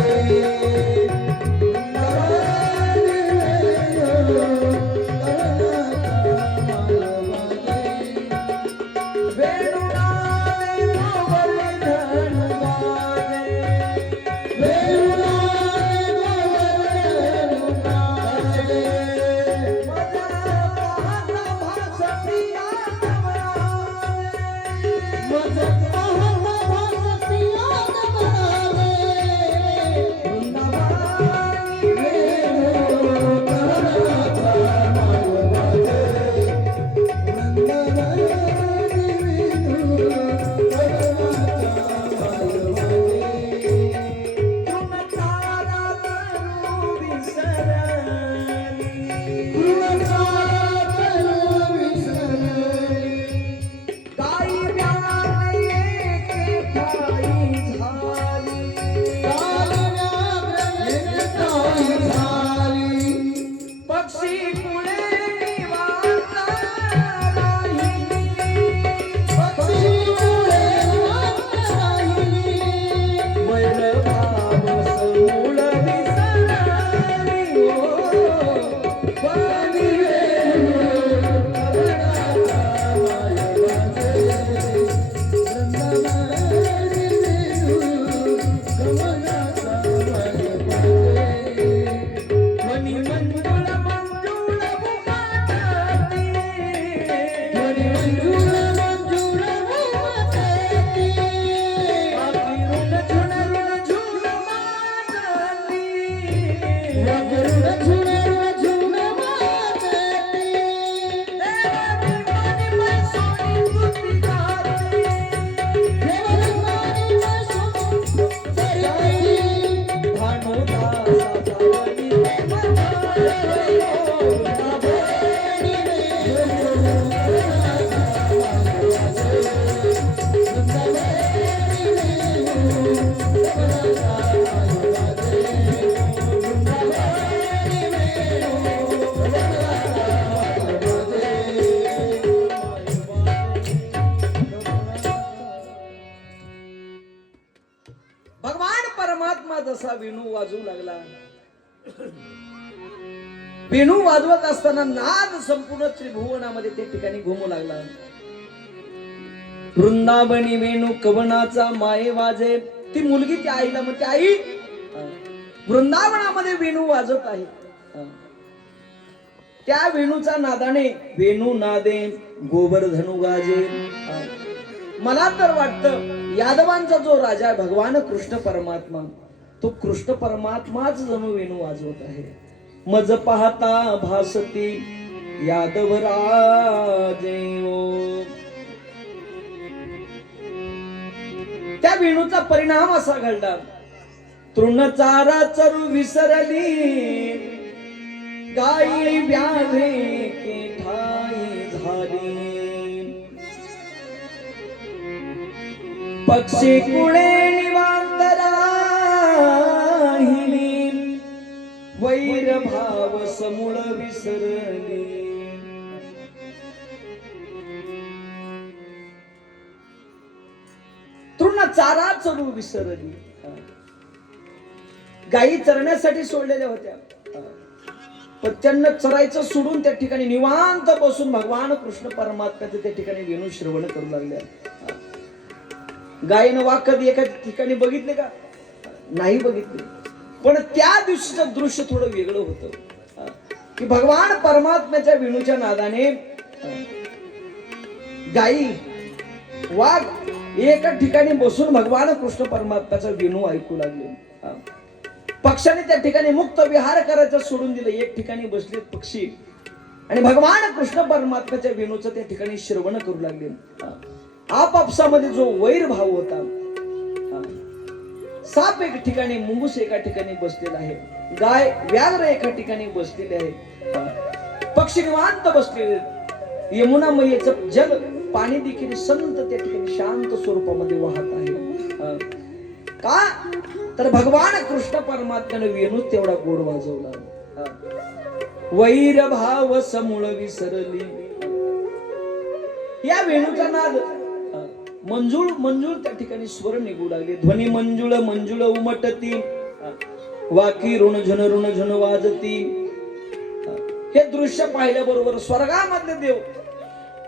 जसा वेणू वाजवू लागला, वेणू वाजवत असताना नाद संपूर्ण त्रिभुवनामध्ये त्या ठिकाणी घुमू लागला. वृंदावनी वेणू कवनाचा माये वाजे. ती मुलगी त्या आईला म्हणते, आई वृंदावनामध्ये वेणू वाजत आहे. त्या वेणूचा नादाने वेणू नादे गोवर्धनु गाजे. मला तर वाटतं यादवांचा जो राजा भगवान कृष्ण परमात्मा, तो कृष्ण परमात्माच जणू वेणू वाजवत आहे. मज पाहता भासती यादव राजे. त्या वेणूचा परिणाम असा घडला, तृणचारा चरू विसरली, गाई व्याघ्रे के ठाई झाली, पक्षी कुणे निवांत राहिली, वैर भाव समूळ विसरली. तृण चारा चरू विसरली. गायी चरण्यासाठी सोडलेल्या होत्या, पण त्यांना चरायचं सोडून त्या ठिकाणी निवांत बसून भगवान कृष्ण परमात्म्याचे त्या ठिकाणी वेणू श्रवण करू लागल्या. गायीनं वाघ कधी एका ठिकाणी बघितले का? नाही बघितले. पण त्या दिवशीचं दृश्य थोडं वेगळं होतं की भगवान परमात्म्याच्या वेणूच्या नादाने गायी वाघ एका ठिकाणी बसून भगवान कृष्ण परमात्म्याचा वेणू ऐकू लागले. पक्षाने त्या ठिकाणी मुक्त विहार करायचं सोडून दिलं. एक ठिकाणी बसले पक्षी आणि भगवान कृष्ण परमात्म्याच्या वेणूचं त्या ठिकाणी श्रवण करू लागले. आपापसामध्ये जो वैर भाव होता, साप एक ठिकाणी, मुंगूस एका ठिकाणी बसलेला आहे, गाय व्याघ्र एका ठिकाणी बसलेले आहे, पक्षी निवांत बसलेले. यमुना मैयेचं जल पाणी देखील संत त्या ठिकाणी शांत स्वरूपामध्ये वाहत आहे. का तर भगवान कृष्ण परमात्म्याने वेणू तेवढा गोड वाजवला. वैर भाव समूळ विसरली. या वेणूचा नाद मंजुळ मंजुळ त्या ठिकाणी स्वर निघू लागले. ध्वनी मंजुळ मंजुळ उमटती, वाकी ऋण झन वाजती. हे दृश्य पाहिल्याबरोबर स्वर्गामधले देव,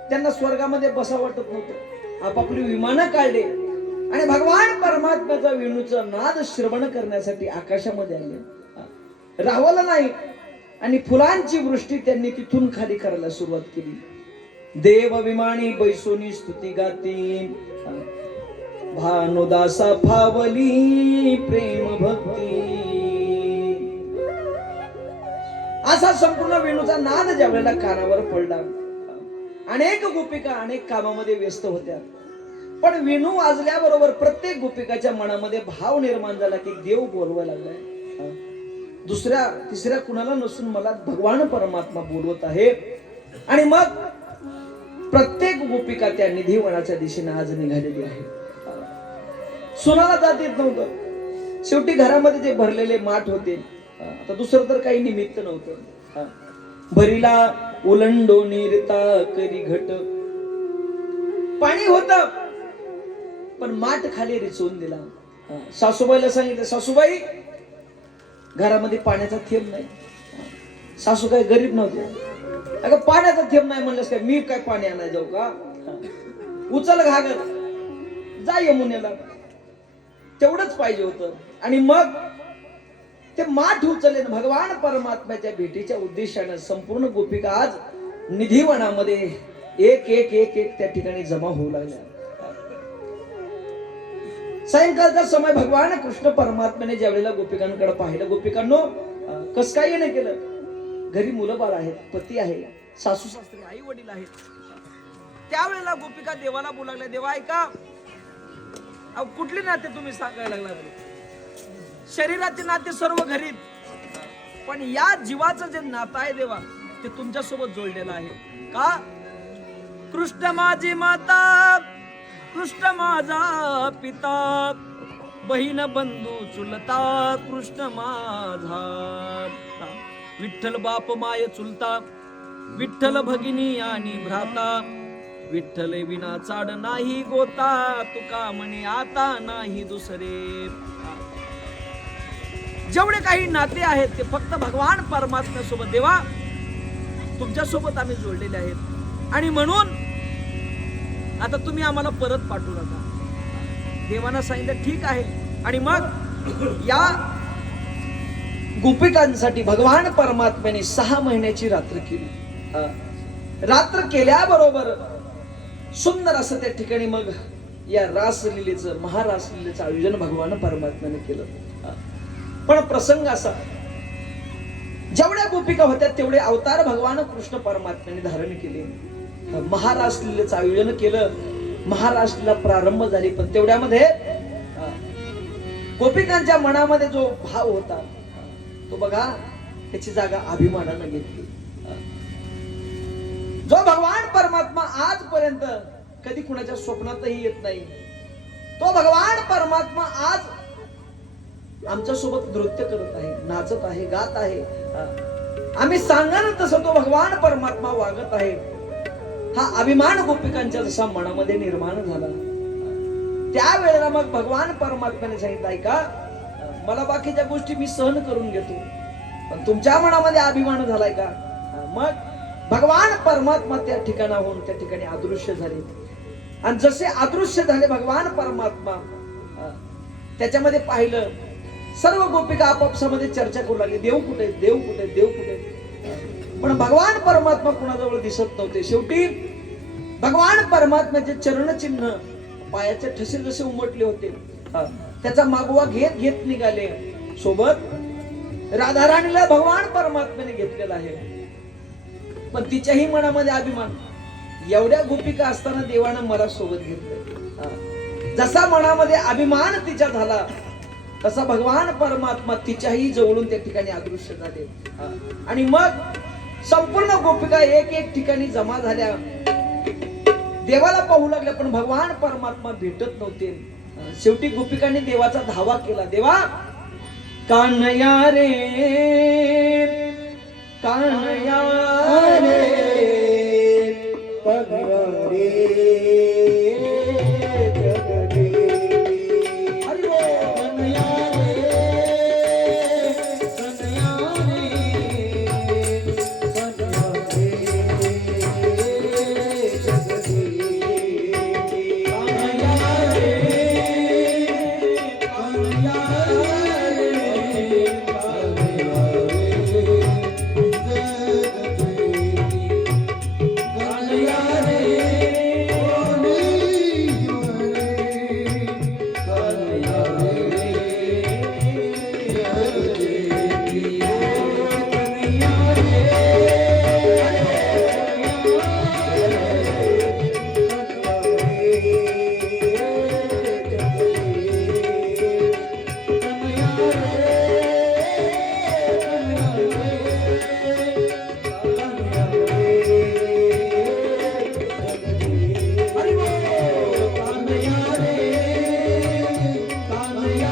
त्यांना स्वर्गामध्ये बसा वाटत नव्हतं, आपापली विमानं काढले आणि भगवान परमात्म्याचा वेणूचा नाद श्रवण करण्यासाठी आकाशामध्ये आले. रावलं नाही आणि फुलांची वृष्टी त्यांनी तिथून खाली करायला सुरुवात केली. देव विमानी बैसोनी स्तुती गाती, भानुदासा फावली प्रेम भक्ती. असा संपूर्ण वेणूचा नाद ज्या वेळेला कानावर पडला, अनेक गोपिका अनेक कामामध्ये व्यस्त होत्या, पण वेणू वाजल्याबरोबर प्रत्येक गोपिकाच्या मनामध्ये भाव निर्माण झाला की देव बोलवायला लागलाय. दुसऱ्या तिसऱ्या कुणाला नसून मला भगवान परमात्मा बोलवत आहे. आणि मग प्रत्येक गोपिका त्या निधिवनाच्या दिशेने आज निघालेली आहे. सुनाला जात येत नव्हतं. शेवटी घरामध्ये जे भरलेले माठ होते, आता दुसरं तर काही निमित्त नव्हतं. भरीला ओलंडो निरता करी घट. पाणी होत पण माठ खाली रिचवून दिला. सासूबाईला सांगितलं, सासूबाई घरामध्ये पाण्याचा थेंब नाही. सासू काय गरीब नव्हते. अगं पाण्याचा थेंब नाही म्हणलंस काय, मी काय पाणी आणायला जाऊ का? उचल घागर, जा यमुनेला. तेवढंच पाहिजे होतं. आणि मग ते माठ उचलले. भगवान परमात्म्याच्या भेटीच्या उद्देशाने संपूर्ण गोपिका आज निधिवनामध्ये एक एक एक एक त्या ठिकाणी जमा होऊ लागल्या. सायंकाळचा समय भगवान कृष्ण परमात्म्याने ज्या वेळेला गोपिकांकडे पाहिलं, गोपिकांनो कस काही नाही केलं. घरी मुलं बाळ आहेत, पती आहे, सासू सासरे आई वडील आहेत. त्यावेळेला गोपिका देवाला बोलावल्या, देवा ऐका, कुठले नाते तुम्ही सांगायला लागला? शरीराचे नाते सर्व घरी, पण या जीवाचं जे नातं आहे देवा, ते तुमच्या सोबत जोडलेलं आहे. का? कृष्ण माझी माता, कृष्ण माझा पिता, बहीण बंधू चुलता, कृष्ण माझा. विठ्ठल बाप माय चुलता, विठ्ठल भगिनी आणि भ्राता, विठ्ठल विना चाड नाही गोता, तुका म्हणे आता नाही दुसरे. जेवढे काही नाते आहेत ते फक्त भगवान परमात्म्यासोबत. देवा तुमच्यासोबत आम्ही जोडलेले आहेत आणि म्हणून आता तुम्ही आम्हाला परत पाठवू नका. देवानं सांगितलं ठीक आहे. आणि मग या गोपिकांसाठी भगवान परमात्म्याने 6 महिन्याची रात्र केली. रात्र केल्याबरोबर सुंदर असं त्या ठिकाणी मग या रासलीलेचं महारासलीलेचं आयोजन भगवान परमात्म्याने केलं. पण प्रसंग असा, जेवढ्या गोपिका होत्या तेवढे अवतार भगवान कृष्ण परमात्म्याने धारण केले. महारासलीलेचं आयोजन केलं, महारासलीला प्रारंभ झाली. पण तेवढ्यामध्ये गोपिकांच्या मनामध्ये जो भाव होता तो बघा त्याची जागा अभिमानानं घेतली. जो भगवान परमात्मा आजपर्यंत कधी कुणाच्या स्वप्नातही येत नाही, तो भगवान परमात्मा आज आमच्या सोबत नृत्य करत आहे, नाचत आहे, गात आहे. आम्ही सांगणार तसं तो भगवान परमात्मा वागत आहे. हा अभिमान गोपिकांच्या जसा मनामध्ये निर्माण झाला, त्यावेळेला मग भगवान परमात्म्याने सांगितलं, ऐका मला बाकीच्या गोष्टी मी सहन करून घेतो, पण तुमच्या मनामध्ये अभिमान झालाय का? मग भगवान परमात्मा त्या ठिकाणाहून त्या ठिकाणी अदृश्य झाले. आणि जसे अदृश्य झाले भगवान परमात्मा, त्याच्यामध्ये पाहिलं सर्व गोपिका आपापसामध्ये चर्चा करू लागली, देव कुठे, देव कुठे, देव कुठे. पण भगवान परमात्मा कुणाजवळ दिसत नव्हते. शेवटी भगवान परमात्म्याचे चरणचिन्ह पायाचे ठसे जसे उमटले होते त्याचा मागोवा घेत घेत निघाले. सोबत राधाराणीला भगवान परमात्म्याने घेतलेला आहे. पण तिच्याही मनामध्ये अभिमान, एवढ्या गोपिका असताना देवानं मला सोबत घेतलं. जसा मनामध्ये अभिमान तिच्या झाला तसा भगवान परमात्मा तिच्याही जवळून त्या ठिकाणी अदृश्य झाले. आणि मग संपूर्ण गोपिका एक एक ठिकाणी जमा झाल्या, देवाला पाहू लागल्या, पण भगवान परमात्मा भेटत नव्हते. शेवटी गोपिकांनी देवाचा धावा केला, देवा कान्हया रे कान्हया रे कान्हया रे जगदे हरि बोल. कान्हया रे कान्हया रे कान्हया रे जगदे कान्हया रे कान्हया रे कान्हया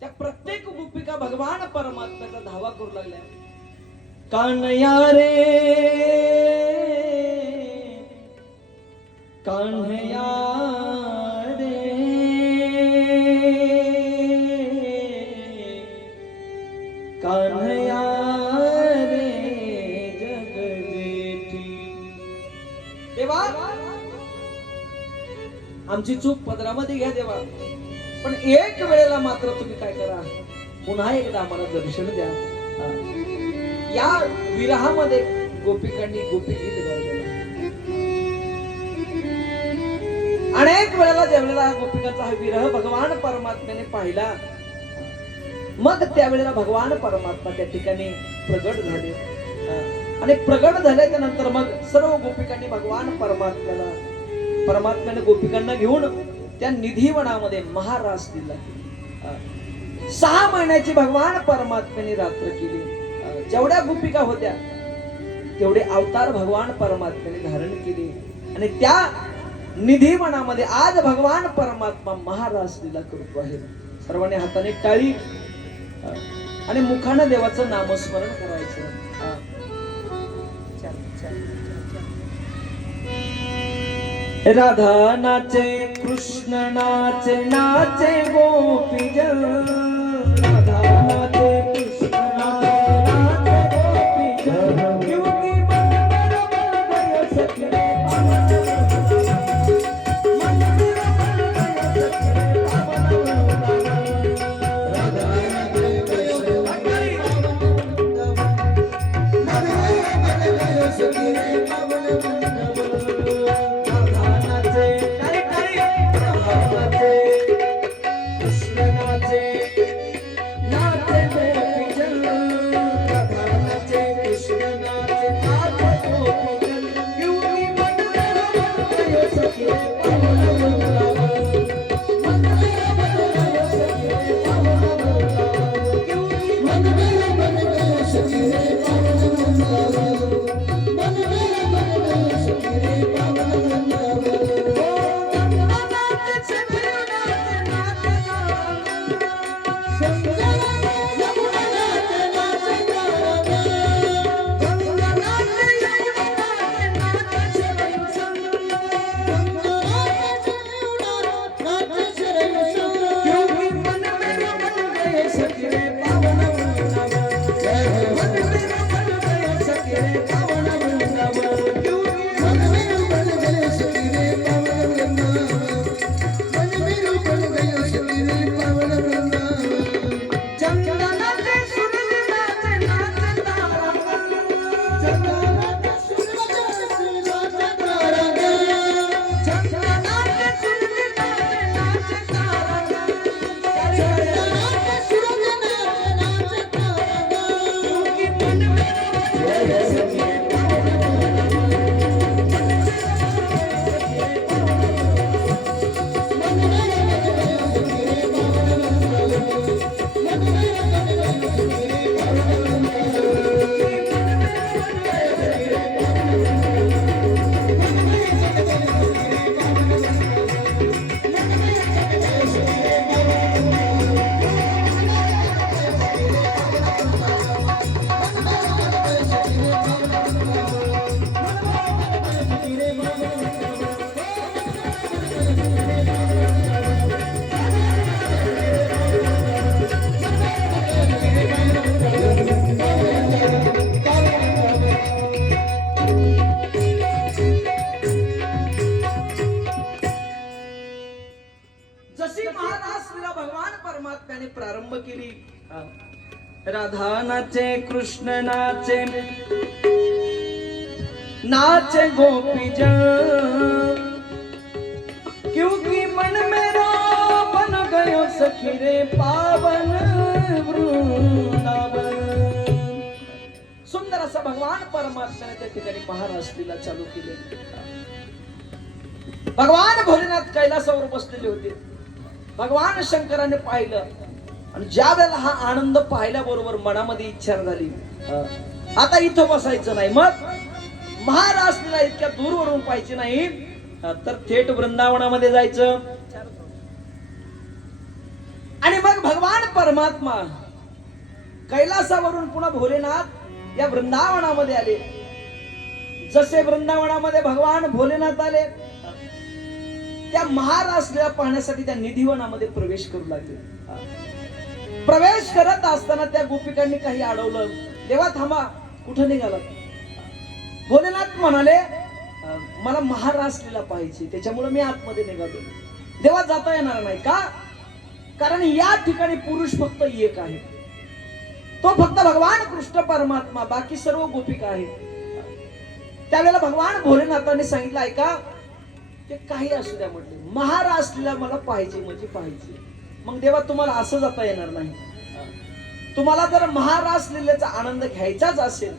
त्या प्रत्येक गोपिका भगवान परमात्म्याचा धावा करू लागल्या. कान्हया रे कान्हया रे कान्हया रे जगदेठी. देवा आमची चूक पदरामध्ये घ्या देवा, पण एक वेळेला मात्र तुम्ही काय करा, पुन्हा एकदा आम्हाला दर्शन द्या. या विरहामध्ये गोपिकांनी गोपीगीत गायलेलं. अनेक वेळेला ज्यावेळेला गोपिकांचा हा विरह भगवान परमात्म्याने पाहिला, मग त्यावेळेला भगवान परमात्मा त्या ठिकाणी प्रगट झाले. आणि प्रगट झाल्याच्या नंतर मग सर्व गोपिकांनी भगवान परमात्म्याने गोपिकांना घेऊन त्या निधीवनामध्ये महारास दिला. 6 महिन्याची भगवान परमात्म्याने रात्र केली. जेवढ्या गोपिका होत्या तेवढे अवतार भगवान परमात्म्याने धारण केले. आणि त्या निधीवनामध्ये आज भगवान परमात्मा महारास लीला करतो आहे. सर्वांनी हाताने टाळी आणि मुखाने देवाचं नामस्मरण करायचं. राधा नाचे कृष्ण नाचे नाचे गोपीजन. राधा नाचे कृष्ण नाचे नाचे गोपीजन. युगी मंदिर मंदिर सखी मन राधा नाचे कृष्ण नाचे नाचे गोपी जन क्योंकि मन मेरा बन गयो सखी रे पावन वृंदावन. सुंदर असा भगवान परमात्म्याने त्या ठिकाणी महाराष्ट्रीला चालू केले. भगवान भोलेनाथ कैलासावर बसलेले होते. भगवान शंकराने पाहिलं आणि ज्या वेळेला हा आनंद पाहिल्याबरोबर मनामध्ये इच्छा झाली आता इथं बसायचं नाही, मग महाराष्ट्रीला इतक्या दूरवरून पाहिजे नाही तर थेट वृंदावनामध्ये जायचं. आणि मग भगवान परमात्मा कैलासावरून पुन्हा भोलेनाथ या वृंदावनामध्ये आले. जसे वृंदावनामध्ये भगवान भोलेनाथ आले त्या महाराष्ट्राला पाहण्यासाठी त्या निधिवनामध्ये प्रवेश करू लागले. प्रवेश करत असताना त्या गोपिकांनी काही अडवलं. देवा थांबा, कुठं निघालात? भोलेनाथ म्हणाले मला महाराष्ट्रीला पाहिजे, त्याच्यामुळे मी आतमध्ये निघालो. देवा जाता येणार नाही का? कारण या ठिकाणी पुरुष फक्त एक आहे, तो फक्त भगवान कृष्ण परमात्मा, बाकी सर्व गोपिका आहेत. त्यावेळेला भगवान भोलेनाथाने सांगितलं ऐका ते काही असू द्या म्हटले, महाराष्ट्रीला मला पाहिजे म्हणजे पाहिजे. मग देवा तुम्हाला असं जाता येणार नाही, तुम्हाला जर महाराष्ट्रीचा आनंद घ्यायचाच असेल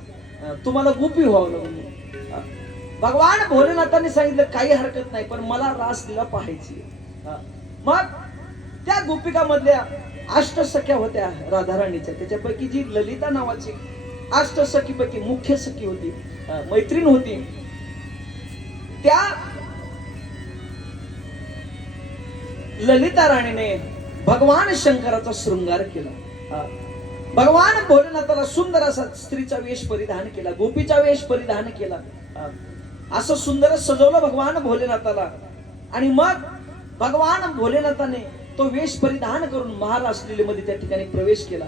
तुम्हाला गोपी व्हावं लागेल. भगवान भोलेनाथांनी सांगितलं काही हरकत नाही, पण मला रासलीला पाहायची. मग त्या गोपिका मधल्या अष्टसख्या होत्या राधाराणीच्या, त्याच्यापैकी जी ललिता नावाची अष्टसखी पैकी मुख्य सखी होती, मैत्रीण होती, त्या ललिता राणीने भगवान शंकराचा शृंगार केला. भगवान भोलेनाथाला सुंदर असा स्त्रीचा वेश परिधान केला, गोपीचा वेश परिधान केला, असं सुंदर सजवलं भगवान भोलेनाथाला. आणि मग भगवान भोलेनाथाने तो वेश परिधान करून महाराज लीलेमध्ये त्या ठिकाणी प्रवेश केला.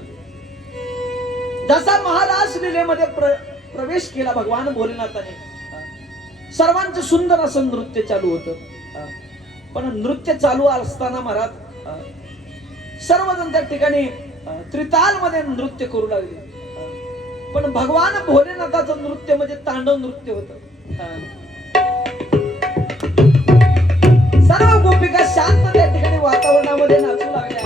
जसा महाराज लीलेमध्ये प्रवेश केला भगवान भोलेनाथाने, सर्वांचं सुंदर असं नृत्य चालू होतं. पण नृत्य चालू असताना महाराज सर्वजण त्या ठिकाणी त्रिताल मध्ये नृत्य करू लागले. पण भगवान भोलेनाथाचं नृत्य म्हणजे तांडव नृत्य होतं. सर्व गोपिका शांत त्या ठिकाणी वातावरणामध्ये नाचू लागल्या.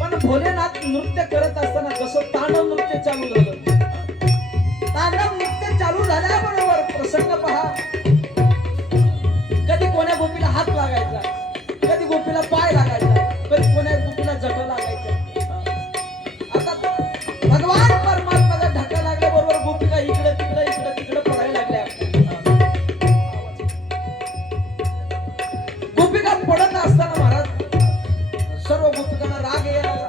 पण भोलेनाथ नृत्य करत असताना जसं तांडव नृत्य चालू झालं, तांडव नृत्य चालू झाल्याबरोबर प्रसंग पहा, कधी कोण्या गोपीला हात लागायचा, कधी गोपीला पाय लागायचा, कधी कोण्या गोपीला जटा लागायचा. आता भगवान परमात्माचा धक्का लागल्याबरोबर गोपिका इकडे तिकडे इकडे तिकडे पडायला लागल्या. गोपिका पडत असताना महाराज सर्व गोपिकांना राग यायला लागला.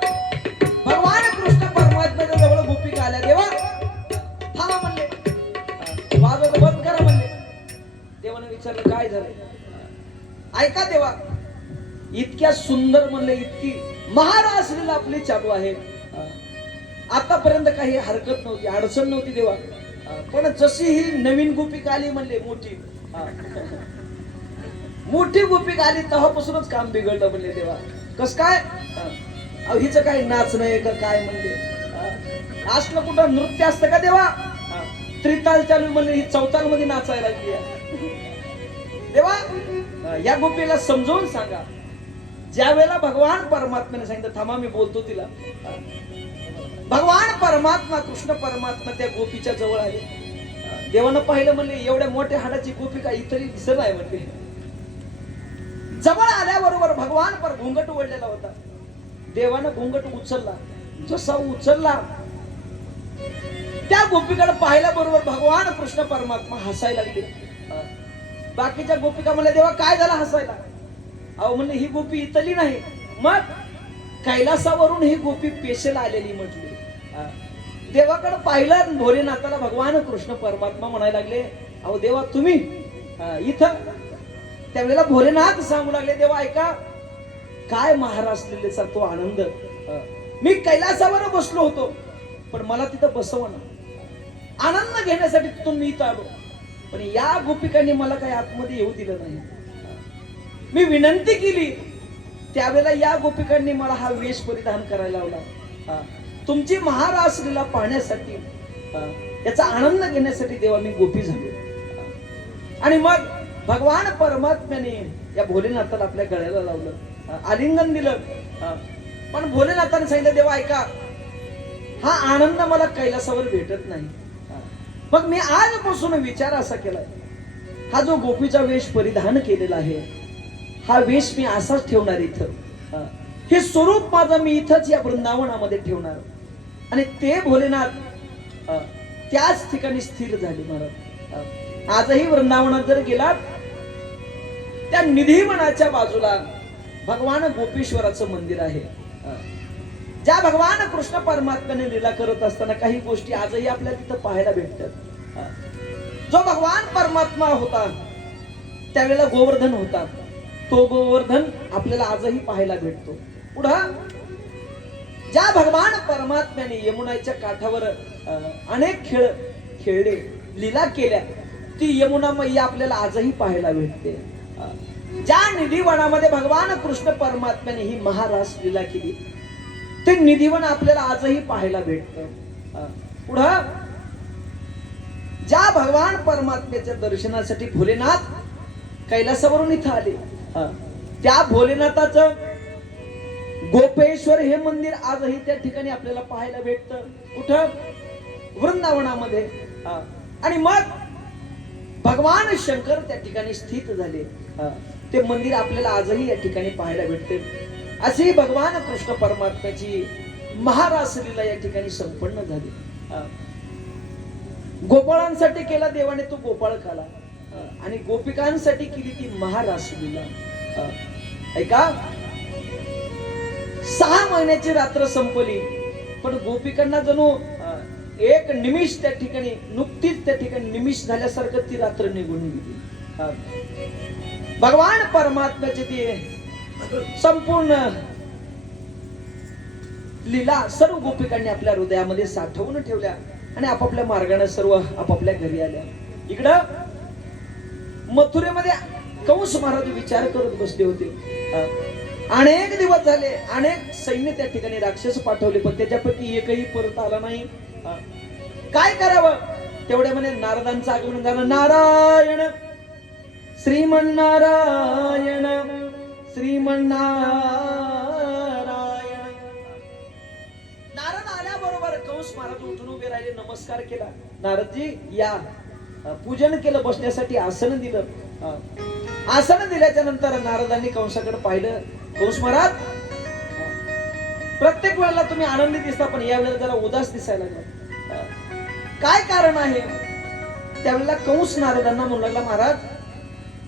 भगवान कृष्ण परमात्म्याच्या जवळ गोपिका आल्या. देवा थांबा म्हणले, वाजवत बंद करा म्हणले. देवाने विचारलं काय झालं? ऐका देवा, इतक्या सुंदर म्हणले, इतकी महाराज लीला आपली चालू आहे, आतापर्यंत काही हरकत नव्हती, अडचण नव्हती देवा. पण जशी ही नवीन गोपिका आली म्हणले, मोठी गोपिका आली तेव्हापासूनच काम बिघडलं म्हणले. देवा कस काय? हिचं काही नाच नाही का काय म्हणले? असलं कुठं नृत्य असतं का देवा? त्रिताल चालू म्हणले, ही चौताल मध्ये नाचायला लागली. देवा या गोपीला समजावून सांगा. ज्या वेळेला भगवान परमात्म्याने सांगितलं थांबा मी बोलतो तिला, भगवान परमात्मा कृष्ण परमात्मा त्या गोपीच्या जवळ आले. देवानं पाहिलं म्हणले एवढ्या मोठ्या हाडाची गोपिका इतरी दिसत आहे म्हणले. जवळ आल्याबरोबर भगवान पर घुंगट ओढलेला होता. देवानं घुंगट उचलला. जसा उचलला त्या गोपीकडे पाहिल्याबरोबर भगवान कृष्ण परमात्मा हसायला लागले. बाकीच्या गोपिका म्हणल्या देवा काय झालं हसायला? अहो म्हणले ही गोपी इतली नाही, मग कैलासावरून ही गोपी पेशेला आलेली म्हटली. देवाकडे पाहिलं भोलेनाथाला भगवान कृष्ण परमात्मा म्हणायला लागले अहो देवा तुम्ही इथं. त्यावेळेला भोलेनाथ सांगू लागले देवा ऐका काय महाराज लीलेचा तो आनंद, मी कैलासावर बसलो होतो पण मला तिथं बसवणं, आनंद घेण्यासाठी तिथून मी इथं आलो, पण या गोपिकांनी मला काही आतमध्ये येऊ दिलं नाही. मी विनंती केली त्यावेळेला या गोपिकांनी मला हा वेश परिधान करायला लावला. तुमची महारास लीला पाहण्यासाठी याचा आनंद घेण्यासाठी देवा मी गोपी झालो. आणि मग भगवान परमात्म्याने या भोलेनाथाला आपल्या गळ्याला लावलं, आलिंगन दिलं. पण भोलेनाथाने सांगितलं देवा ऐका, हा आनंद मला कैलासावर भेटत नाही. मग मी आजपासून विचार असा केलाय, हा जो गोपीचा वेश परिधान केलेला आहे हा वेश मी असाच ठेवणार इथं. हे स्वरूप माझं मी इथंच या वृंदावनामध्ये ठेवणार. आणि ते भोलेनाथ त्याच ठिकाणी स्थिर झाले महाराज. आजही वृंदावनात जर गेलात, त्या निधिवनाच्या बाजूला भगवान गोपीश्वराचं मंदिर आहे. ज्या भगवान कृष्ण परमात्म्याने लीला करत असताना काही गोष्टी आजही आपल्याला तिथं पाहायला भेटतात. जो भगवान परमात्मा होता त्यावेळेला गोवर्धन होता, तो गोवर्धन आपल्याला आजही पाहायला भेटतो. पुढं ज्या भगवान परमात्म्याने यमुनाच्या काठावर अनेक खेळ खेळले, लीला केल्या, ती यमुना मैया आपल्याला आजही पाहायला भेटते. ज्या निधिवनामध्ये भगवान कृष्ण परमात्म्याने ही महारास लीला केली, ते निधिवन आपल्याला आजही पाहायला भेटतं. पुढं ज्या भगवान परमात्म्याच्या दर्शनासाठी भोलेनाथ कैलासावरून इथं आले, त्या भोलेनाथाचं गोपेश्वर हे मंदिर आजही त्या ठिकाणी आपल्याला पाहायला भेटतं. कुठं? वृंदावनामध्ये. आणि मग भगवान शंकर त्या ठिकाणी स्थित झाले, ते मंदिर आपल्याला आजही या ठिकाणी पाहायला भेटते. अशी भगवान कृष्ण परमात्म्याची महारास लीला या ठिकाणी संपन्न झाली. गोपाळांसाठी केला देवाने तो गोपाळ काला, आणि गोपिकांसाठी केली ती महारास लीला. ऐका, 6 महिन्याची रात्र संपली, पण गोपिकांना जणू एक निमिष त्या ठिकाणी, नुकतीच त्या ठिकाणी निमिष झाल्यासारखं ती रात्र निघून गेली. भगवान परमात्म्याचे ते संपूर्ण लीला सर्व गोपिकांनी आपल्या हृदयामध्ये साठवून ठेवल्या आणि आपापल्या मार्गाने सर्व आपापल्या घरी आल्या. इकडं मथुरेमध्ये कंस महाराज विचार करत बसले होते. अनेक दिवस झाले, अनेक सैन्य त्या ठिकाणी राक्षस पाठवले, पण त्याच्यापैकी एकही परत आला नाही. काय करावं? तेवढ्यामध्ये नारदांचं आगमन झालं. नारायण श्रीमन्नारायण श्रीमन्नारायण. नारद आल्याबरोबर कंस महाराज उठून उभे राहिले, नमस्कार केला. नारदजी या. पूजन केलं, बसण्यासाठी आसन दिलं. आसन दिल्याच्या नंतर नारदांनी कंसाकडे पाहिलं. कंस महाराज, प्रत्येक वेळेला तुम्ही आनंदी दिसता, पण या वेळेला जरा उदास दिसायला लागला. काय कारण आहे? त्यावेळेला कंस नारदांना म्हणू लागला, महाराज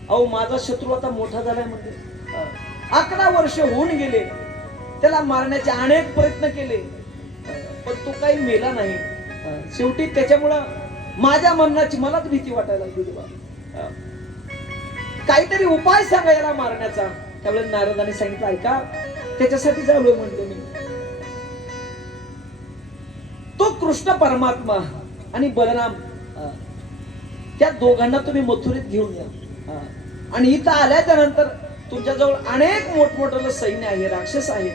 अहो माझा शत्रू आता मोठा झालाय. म्हणजे 11 वर्ष होऊन गेले, त्याला मारण्याचे अनेक प्रयत्न केले, पण तो काही मेला नाही. शेवटी त्याच्यामुळं माझ्या मरणाची मलाच भीती वाटायला लागली. काहीतरी उपाय सांगा याला मारण्याचा. त्यावेळेला नारदाने सांगितलं, ऐका, त्याच्यासाठी झालोय म्हणतो मी. तो कृष्ण परमात्मा आणि बलराम, त्या दोघांना तुम्ही मथुरेत घेऊन या. आणि इथं आल्याच्या नंतर तुमच्याजवळ अनेक मोठमोठं सैन्य आहे, राक्षस आहे,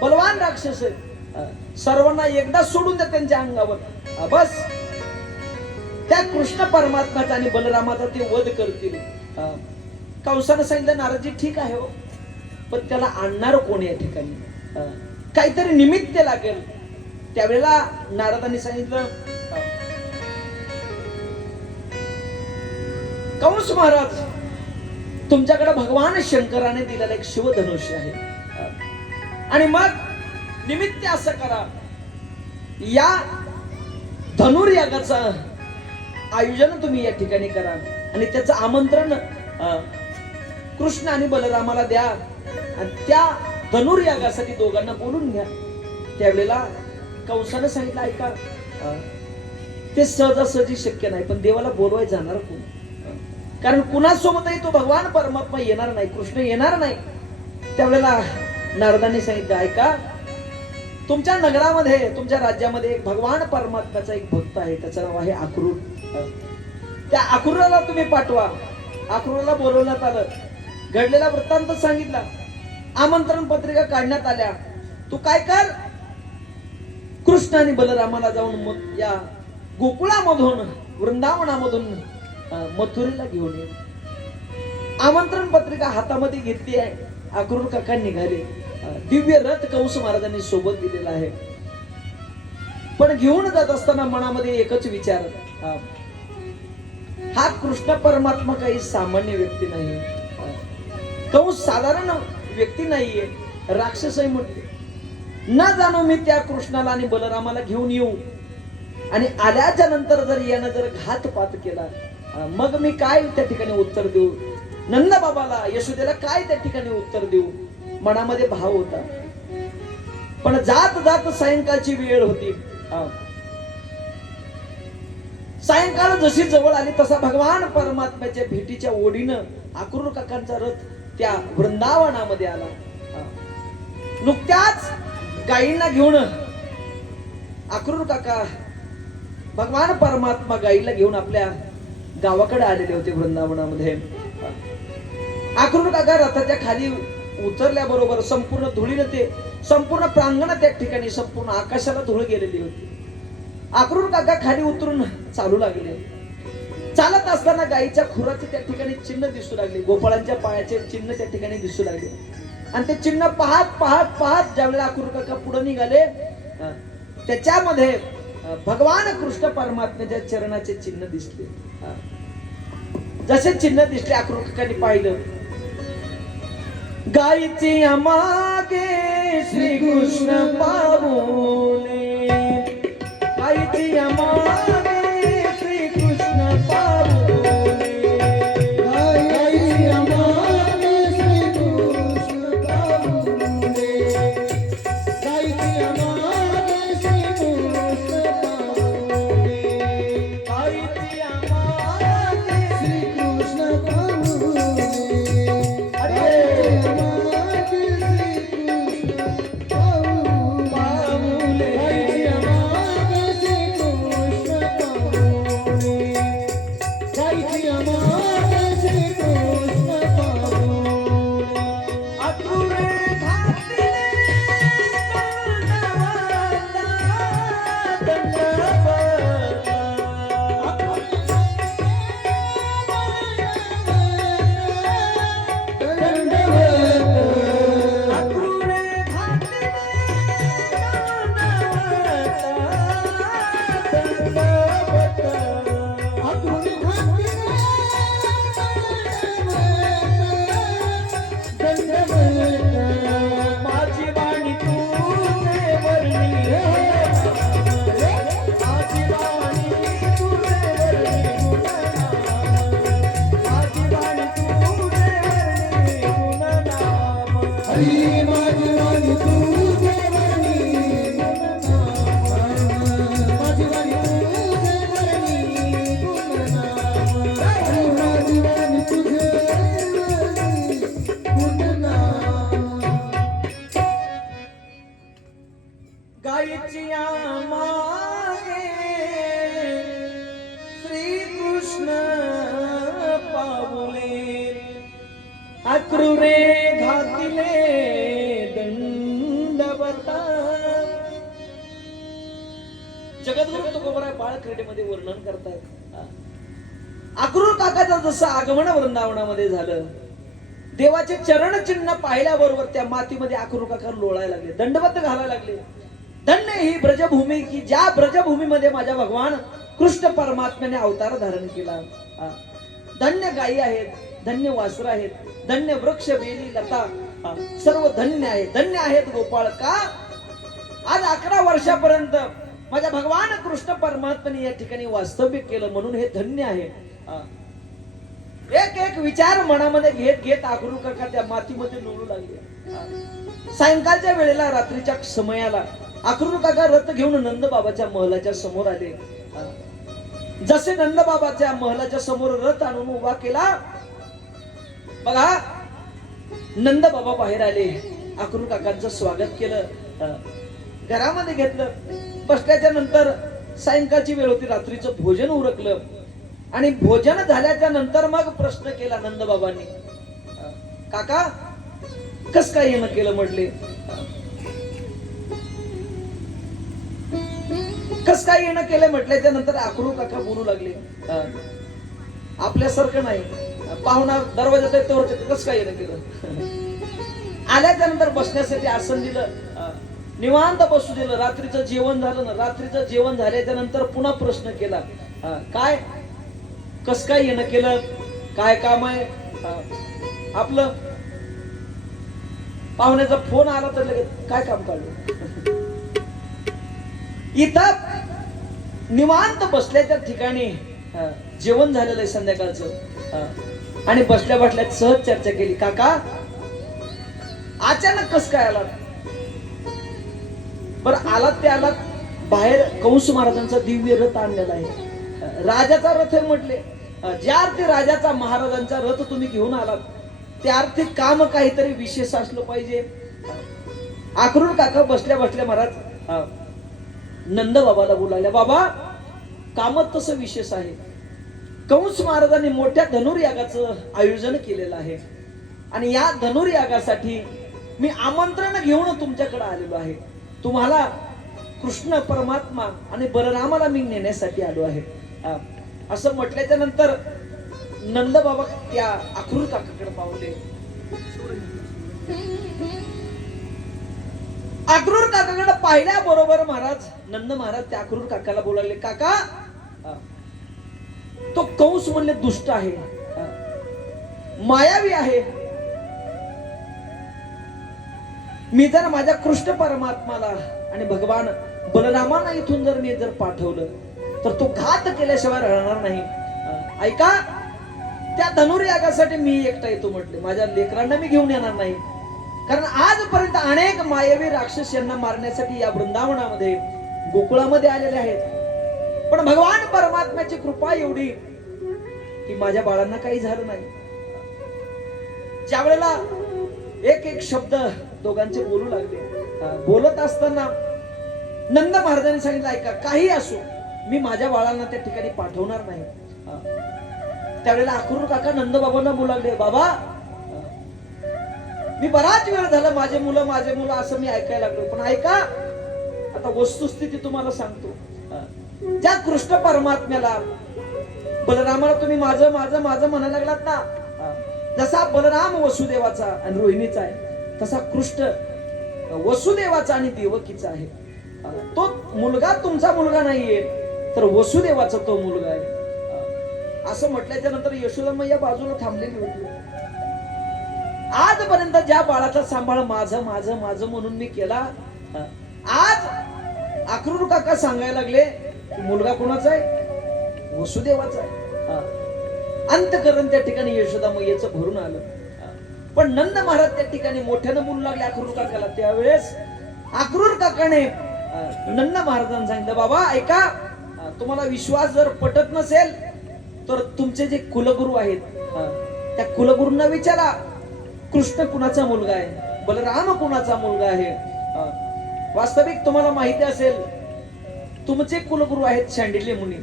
बलवान राक्षस आहे. सर्वांना एकदा सोडून द्या त्यांच्या अंगावर. बस त्या कृष्ण परमात्म्याचा आणि बलरामाचा ते वध करतील. कंसानं सांगितलं, नारदजी ठीक आहे हो, पण त्याला आणणार कोण या ठिकाणी? काहीतरी निमित्त लागेल. त्यावेळेला नारदांनी सांगितलं, कंस महाराज, तुमच्याकडे भगवान शंकराने दिलेला एक शिवधनुष्य आहे, आणि मग निमित्त असं करा, या धनुर्यागाचं आयोजन तुम्ही या ठिकाणी करा आणि त्याचं आमंत्रण कृष्ण आणि बलरामाला द्या आणि त्या धनुर्यागासाठी दोघांना बोलून घ्या. त्यावेळेला कंसानं सांगितलं, ऐका, ते सहजासहजी शक्य नाही, पण देवाला बोलवाय जाणार कोण? कारण कुणासोबतही तो भगवान परमात्मा येणार नाही, कृष्ण येणार नाही. त्यावेळेला नारदांनी सांगितलं, ऐका, तुमच्या नगरामध्ये, तुमच्या राज्यामध्ये एक भगवान परमात्म्याचा एक भक्त आहे, त्याचं नाव आहे अक्रूर. त्या अक्रूराला तुम्ही पाठवा. अक्रूराला बोलवण्यात आलं, घडलेला वृत्तांत सांगितला, आमंत्रण पत्रिका काढण्यात आल्या. तू काय कर, कृष्ण आणि बलरामाला जाऊन या गोकुळामधून वृंदावनामधून मथुरेला घेऊन ये. आमंत्रण पत्रिका हातामध्ये घेतली आहे. अक्रूर काका निघाले. दिव्य रथ कंस महाराजांनी सोबत दिलेला आहे. पण घेऊन जात असताना मनामध्ये एकच विचार, हा कृष्ण परमात्मा काही सामान्य व्यक्ती नाही. कंस साधारण व्यक्ती नाहीये, राक्षसही म्हटले. न जाणू मी त्या कृष्णाला आणि बलरामाला घेऊन येऊ आणि आल्याच्या नंतर जर यानं जर घातपात केला, मग मी काय त्या ठिकाणी उत्तर देऊ? नंद बाबाला यशोदेला काय त्या ठिकाणी उत्तर देऊ? मनामध्ये भाव होता. पण जात जात सायंकाळची वेळ होती. सायंकाळ जशी जवळ आली तसा भगवान परमात्म्याच्या भेटीच्या ओढीनं अक्रूर काकांचा रथ त्या वृंदावनामध्ये आला. नुकत्याच गायींना घेऊन अक्रूर काका भगवान परमात्मा गायीला घेऊन आपल्या गावाकडे आलेले होते वृंदावनामध्ये. अक्रूर काका रथाच्या खाली उतरल्याबरोबर संपूर्ण धुळीनं ते संपूर्ण प्रांगण त्या ठिकाणी संपूर्ण आकाशाला धूळ गेलेली होती. अक्रूर काका खाली उतरून चालू लागले. चालत असताना गायीच्या खुराचे त्या ठिकाणी चिन्ह दिसू लागले. गोपाळांच्या पायाचे चिन्ह त्या ठिकाणी दिसू लागले. आणि ते चिन्ह पाहत पाहत पाहत ज्यावेळेला अक्रूर काका पुढे निघाले, त्याच्यामध्ये भगवान कृष्ण परमात्म्याच्या चरणाचे चिन्ह दिसले. जसे चिन्ह दिसले अक्रूर काकांनी पाहिलं, गायीची मागे श्री कृष्ण पावले, गायीची मागे श्री कृष्ण पावले, गायीची मागे श्री कृष्ण पावले, गायीची मागे श्री कृष्ण पावले, गायीची मागे श्री कृष्ण पावले, अरे माझी वाणी तुझे वर्णी, माझी वाणी तुझे वर्णी गुणनाम, माझी वाणी तुझे वर्णी गुणनाम. हरी माझी वाणी तुझे वर्णी गुणनाम, माझी वाणी तुझे वर्णी गुणनाम, हरी माझी वाणी तुझे वर्णी गुणनाम. गायीची मागे श्री कृष्ण पावले, अक्रूरे घातिले दंडवता. जगद्गुरु तुकोबराय बाळ क्रीडेमध्ये वर्णन करतात. अक्रूर काकाचं जसं आगमन वृंदावनामध्ये झालं, देवाचे चरण चिन्ह पाहिल्याबरोबर त्या मातीमध्ये अक्रूर काका लोळायला लागले, दंडवत घालायला लागले. धन्य ही ब्रजभूमी की ज्या ब्रजभूमीमध्ये माझ्या भगवान कृष्ण परमात्म्याने अवतार धारण केला. धन्य गायी आहेत, धन्य वासर आहेत, धन्य वृक्ष वेली लता, सर्व धन्य आहे. धन्य आहेत गोपाळ. का आज 11 वर्षापर्यंत माझ्या भगवान कृष्ण परमात्म्याने या ठिकाणी वास्तव्य केलं, म्हणून हे धन्य आहे. एक एक विचार मनामध्ये घेत घेत अक्रूर काका त्या मातीमध्ये लोळू लागले. सायंकाळच्या वेळेला रात्रीच्या समयाला अक्रूर काका रथ घेऊन नंद बाबाच्या महलाच्या समोर आले. जसे नंद बाबाच्या महलाच्या समोर रथ आणून उभा केला, बघा नंद बाबा बाहेर आले. अक्रूर काकांचं स्वागत केलं, घरामध्ये घेतलं. बसल्याच्या नंतर सायंकाळची वेळ होती, रात्रीचं भोजन उरकलं आणि भोजन झाल्याच्या नंतर मग प्रश्न केला नंद बाबांनी, काका कस काय येणं केलं म्हटले. कस काय येणं केलं म्हटल्याच्या नंतर अक्रू काका बोलू लागले, आपल्यासारखं नाही, पाहुणा दरवाजात आहे तेवढं कस काय येणं केलं. आल्याच्या नंतर बसण्यासाठी आसन दिलं, निवांत बसू दिलं. रात्रीचं जेवण झालं ना, रात्रीचं जेवण झाल्याच्या नंतर पुन्हा प्रश्न केला, काय कस काय येणं केलं, काय काम आहे आपलं. पाहुण्याचा फोन आला तर लगेच काय काम काढलं. इथं निवांत बसल्याच्या ठिकाणी जेवण झालेलं आहे संध्याकाळचं, आणि बसल्या बसल्यात सहज चर्चा केली, काका अचानक कस काय आलात. बरं आलात ते आलात, बाहेर कंस महाराजांचा दिव्य रथ आणलेला आहे, राजाचा रथ आहे म्हटले. ज्या अर्थी राजाचा महाराजांचा रथ तुम्ही घेऊन आलात त्या अर्थी काम काहीतरी विशेष असलं पाहिजे. अक्रूर काका बसल्या बसल्या महाराज नंद बाबाला बोलायला, बाबा कामत तसं विशेष आहे. कंस महाराजांनी मोठ्या धनुर्यागाचं आयोजन केलेलं आहे, आणि या धनुर्यागासाठी मी आमंत्रण घेऊन तुमच्याकडे आलेलो आहे. तुम्हाला कृष्ण परमात्मा आणि बलरामाला मी नेण्यासाठी आलो आहे. असं म्हटल्याच्या नंतर नंद बाबा त्या अक्रूर काकाकडे पावले. अक्रूर काकाकडे पाहिल्याबरोबर महाराज नंद महाराज त्या अक्रूर काकाला बोलावले, काका तो कंस म्हणले दुष्ट आहे, मायावी आहे. मी जर माझ्या कृष्ण परमात्माला आणि भगवान बलरामांना इथून जर मी पाठवलं तर तो घात केल्याशिवाय राहणार नाही. ऐका, त्या धनुर्यागासाठी मी एकटा येतो म्हटले, माझ्या लेकरांना मी घेऊन येणार नाही. कारण आजपर्यंत अनेक मायावी राक्षस यांना मारण्यासाठी या वृंदावनामध्ये गोकुळामध्ये आलेले आहेत, पण भगवान परमात्म्याची कृपा एवढी की माझ्या बाळांना काही झालं नाही. ज्या वेळेला एक एक शब्द दोघांचे बोलू लागले, बोलत असताना नंद महाराजांनी सांगितलं, ऐका काही असो मी माझ्या बाळांना त्या ठिकाणी पाठवणार नाही. त्यावेळेला अक्रूर काका नंद बाबांना बोलावले, बाबा मी बराच वेळ झाला माझे मुलं असं मी ऐकायला लागलो, पण ऐका आता वस्तुस्थिती तुम्हाला सांगतो. ज्या कृष्ण परमात्म्याला बलरामाला तुम्ही माझं माझं माझं म्हणायला लागलात ना, जसा बलराम वसुदेवाचा आणि रोहिणीचा आहे तसा कृष्ण वसुदेवाचा आणि देवकीचा आहे. तो मुलगा तुमचा मुलगा नाहीये तर वसुदेवाचा तो मुलगा आहे. असं म्हटल्याच्या नंतर यशोदा मैया बाजूला थांबलेली होती. आजपर्यंत ज्या बाळाचा सांभाळ माझं माझं माझं म्हणून मी केला, आज अक्रूर काका सांगायला लागले की मुलगा कोणाचा आहे, वसुदेवाचा आहे. अंतकरण त्या ठिकाणी यशोदा मैयाचं भरून आलं. पण नंद महाराज त्या ठिकाणी मोठ्यानं बोलू लागले अक्रूर काकाला. त्यावेळेस अक्रूर काकाने नंद महाराजांना सांगितलं, बाबा ऐका, तुम्हाला विश्वास जर पटत नसेल तर तुमचे जे कुलगुरू आहेत त्या कुलगुरूंना विचारा, कृष्ण कुणाचा मुलगा आहे, बलराम कुणाचा मुलगा आहे. वास्तविक तुम्हाला माहिती असेल तुमचे कुलगुरू आहेत शांडिल्य मुनी.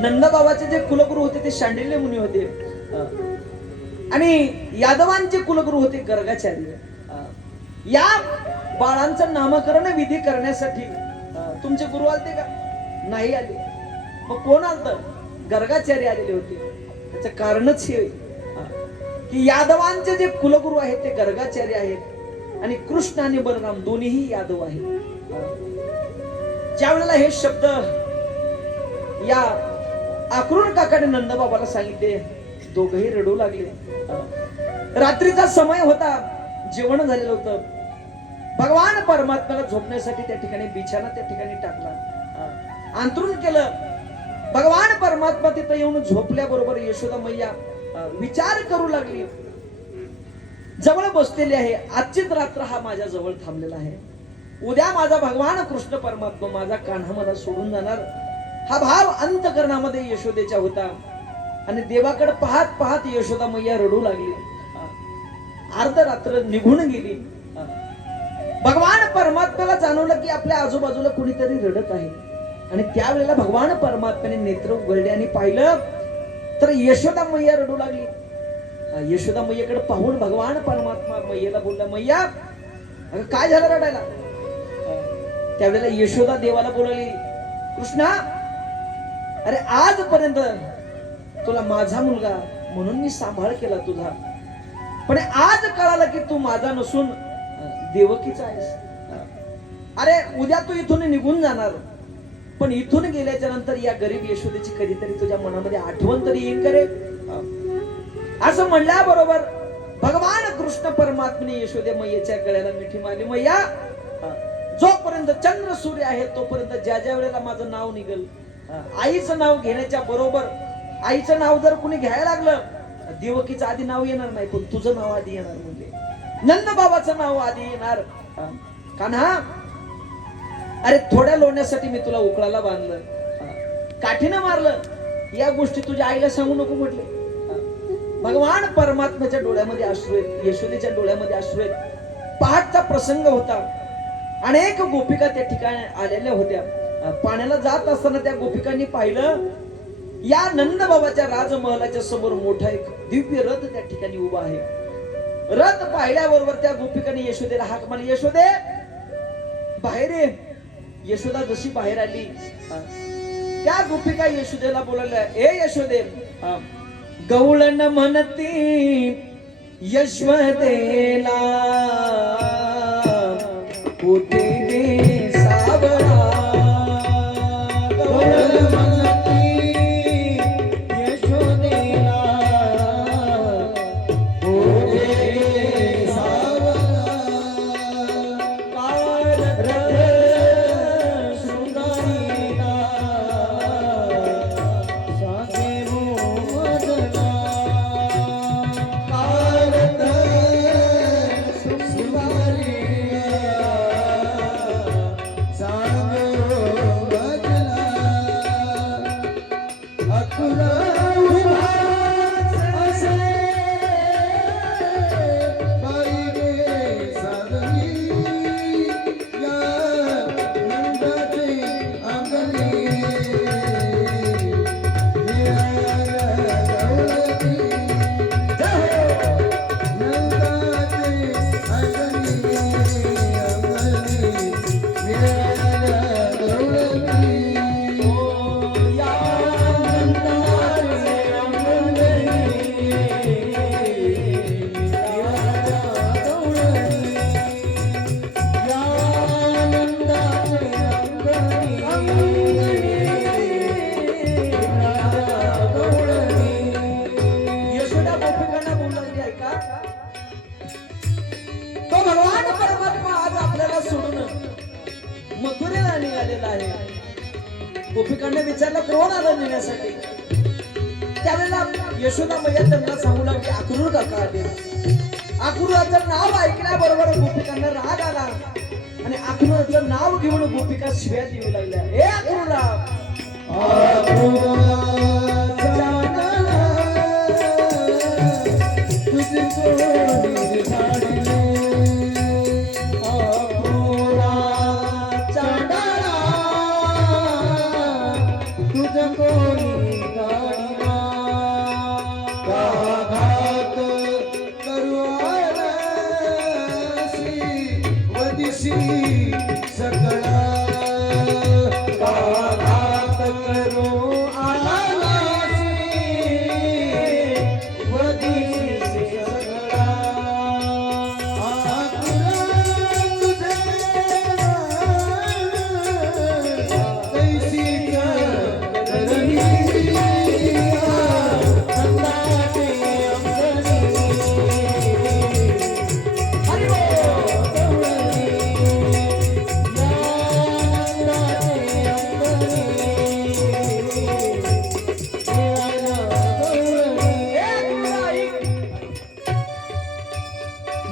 नंद बाबाचे जे कुलगुरू होते ते शांडिल्य मुनी होते, आणि यादवांचे कुलगुरू होते गर्गाचार्य. या बाळांचं नामकरण विधी करण्यासाठी तुमचे गुरु आलते का, नाही आले. मग कोण आलत, गर्गाचार्य आलेले होते. त्याचं कारणच हे की यादवांचे जे कुलगुरू आहेत ते गर्गाचार्य आहेत, आणि कृष्ण आणि बलराम दोन्हीही यादव आहेत. ज्या वेळेला हे शब्द या अक्रूर काकाने नंदबाबाला सांगितले, दोघही रडू लागले. रात्रीचा समय होता, जेवण झालेलं होतं. भगवान परमात्म्याला झोपण्यासाठी त्या ठिकाणी बिछाना त्या ठिकाणी टाकला, अंथरूण केलं. भगवान परमात्मा तिथं येऊन झोपल्याबरोबर यशोदा मैया विचार करू लागली. जवळ बसलेली आहे, आजचीच रात्र हा माझ्या जवळ थांबलेला आहे, उद्या माझा भगवान कृष्ण परमात्मा माझा कान्हा मला सोडून जाणार. हा भाव अंतकरणामध्ये यशोदेच्या होता, आणि देवाकडे पाहत पाहत यशोदा मैया रडू लागली. अर्धरात्र निघून गेली. भगवान परमात्म्याला जाणवलं की आपल्या आजूबाजूला कुणीतरी रडत आहे, आणि त्यावेळेला भगवान परमात्म्याने नेत्र उघडले आणि पाहिलं तर यशोदा मैया रडू लागली. यशोदा मैयाकडे पाहून भगवान परमात्मा मैयाला बोलला, मैया अगं काय झालं रडायला. त्यावेळेला यशोदा देवाला बोलली, कृष्णा, अरे आजपर्यंत तुला माझा मुलगा म्हणून मी सांभाळ केला तुझा, पण आज कळालं की तू माझा नसून देवकीचा आहेस. अरे उद्या तू इथून निघून जाणार, पण इथून गेल्याच्या नंतर या गरीब यशोदेची कधीतरी तुझ्या मनामध्ये आठवण तरी येईल करे. असं म्हणल्याबरोबर भगवान कृष्ण परमात्म्याने यशोदे मैयाच्या गळ्याला मिठी मारली. मैया, जोपर्यंत चंद्र सूर्य आहे तोपर्यंत ज्या ज्या वेळेला माझं नाव निघेल, आईचं नाव घेण्याच्या बरोबर, आईचं नाव जर कुणी घ्यायला लागलं, देवकीचं आधी नाव येणार नाही, पण तुझं नाव आधी येणार. म्हणजे नंद बाबाचं नाव आधी येणार. कान्हा, अरे थोड्या लोण्यासाठी मी तुला उकळाला बांधलं, काठीनं मारलं, या गोष्टी तुझ्या आईला सांगू नको म्हटले. भगवान परमात्म्याच्या डोळ्यामध्ये अश्रू आहेत, यशोदेच्या डोळ्यामध्ये अश्रू आहेत. पहाटचा प्रसंग होता, अनेक गोपिका त्या ठिकाणी आलेल्या होत्या. पाण्याला जात असताना त्या गोपिकांनी पाहिलं, या नंद बाबाच्या राजमहलाच्या समोर मोठा एक दिव्य रथ त्या ठिकाणी उभा आहे. रथ पाहिल्याबरोबर त्या गोपिकांनी यशोदेला हाक मारली, यशोदे बाहेर ये. यशोदा जशी बाहेर आली, त्या गोपिका यशोदेला बोलायला, ए यशोदे, गवळण म्हणती यशोदेला, कुठे गे सावळा. गवळण म्हणती यशोदेला, कुठे गे सावळा. मथुरेला निघालेला आहे. गोपिकांना विचारलं कोण आलं नेण्यासाठी. त्यावेळेला यशोदा मैया त्यांना सांगू लागली, अक्रूर काका आले. अक्रूराचं नाव ऐकल्याबरोबर गोपिकांना राग आला आणि अक्रूराचं नाव घेऊन गोपिका शिव्या देऊ लागल्या. ए अक्रूरा,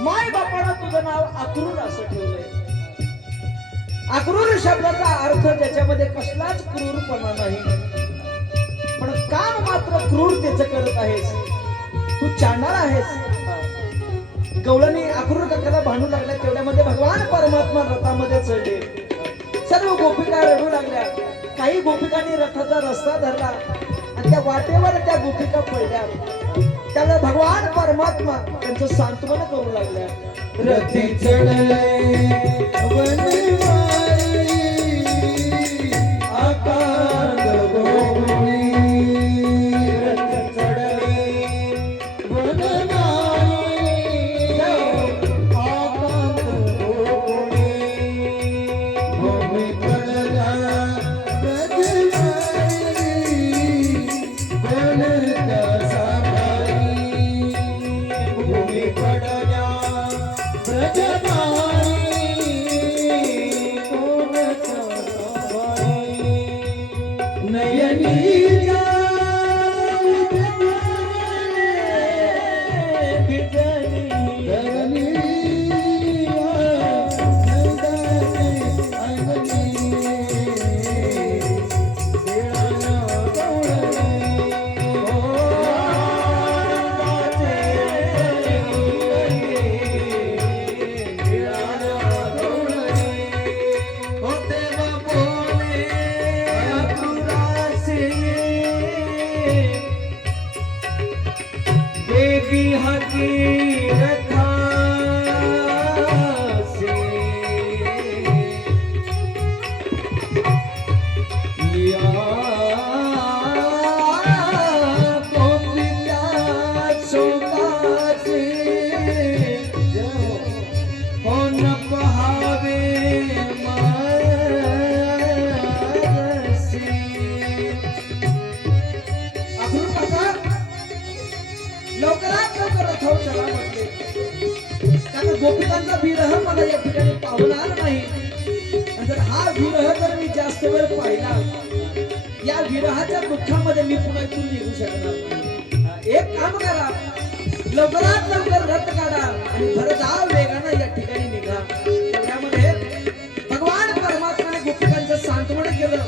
माय बापानं तुझं नाव अक्रूर असं ठेवलंय. अक्रूर शब्दाचा अर्थ ज्याच्यामध्ये कसलाच क्रूरपणा नाही, पण काम मात्र क्रूरतेचं करत आहेस. तू चांडाळ आहेस. गवळणी अक्रूर काकाला भांडू लागल्या. तेवढ्यामध्ये भगवान परमात्मा रथामध्ये चढले. सर्व गोपिका रडू लागल्या. काही गोपिकांनी रथाचा रस्ता धरला आणि त्या वाटेवर त्या गोपिका पडल्या. त्याला भगवान परमात्मा त्यांचं सांत्वन करू लागल्या. रथी चढले वनवारी आकांत गोकुळी रथ चढवे वनमाळी आकांत गोकुळी भूमी पडला ब्रजवारी बनता साभारी भूमी पडला ब्रजवारी कोणता साभारी नयनी देवी हकीरथा से या गोपिका शोकासे हो न पहावे मारसी अजून बघा लवकरात लवकर रथावर चला म्हटले कारण गोपिकांचा विरह मला या ठिकाणी पावणार नाही आणि जर हा विरह जर मी जास्त वेळ पाहिला या विरहाच्या दुःखामध्ये मी पुन्हा इथून निघू शकणार नाही एक काम करा लवकरात लवकर रथ काढा आणि भरधाव वेगानं या ठिकाणी निघा त्यामध्ये भगवान परमात्म्याने गोपिकांचं सांत्वन केलं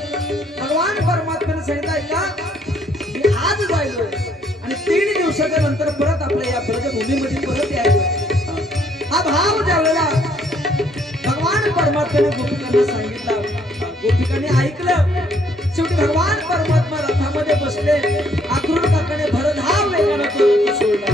भगवान परमात्म्याने सांगितलं का मी आज जायलो आणि 3 दिवसाच्या नंतर परत आपल्या या ब्रजभूमीमध्ये परत यायचं हा भाव ज्यावेळेला भगवान परमात्म्याने गोपिकांना सांगितला गोपिकांनी ऐकलं शेवटी भगवान परमात्मा रथामध्ये बसले आक्रोड काकाने भरधाव वेगानं तो रथ सोडला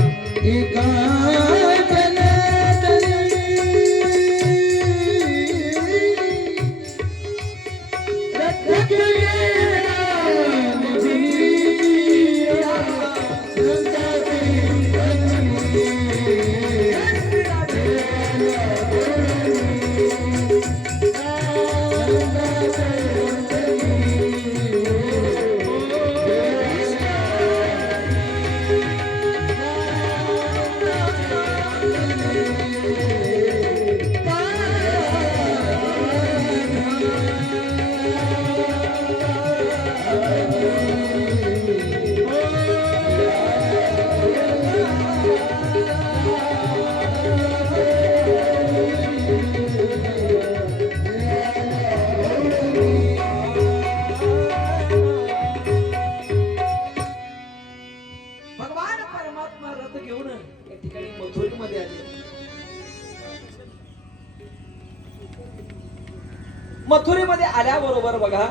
मथुरेमध्ये आल्याबरोबर बघा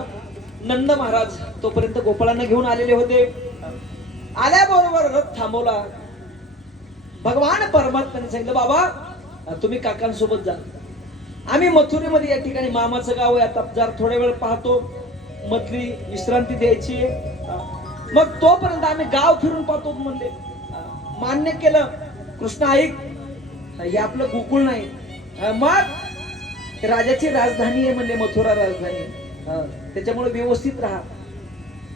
नंद महाराज तोपर्यंत गोपाळांना घेऊन आलेले होते आल्याबरोबर रथ थांबवला भगवान परमात्म्याने सांगितलं बाबा तुम्ही काकांसोबत जा आम्ही मथुरेमध्ये या ठिकाणी मामाचं गाव आहे आता जर थोड्या वेळ पाहतो मथली विश्रांती द्यायची मग तोपर्यंत आम्ही गाव फिरून पाहतो म्हणले मान्य केलं कृष्ण ऐक हे आपलं गोकुळ नाही मग राजाची राजधानी आहे म्हणले मथुरा राजधानी त्याच्यामुळे व्यवस्थित राहा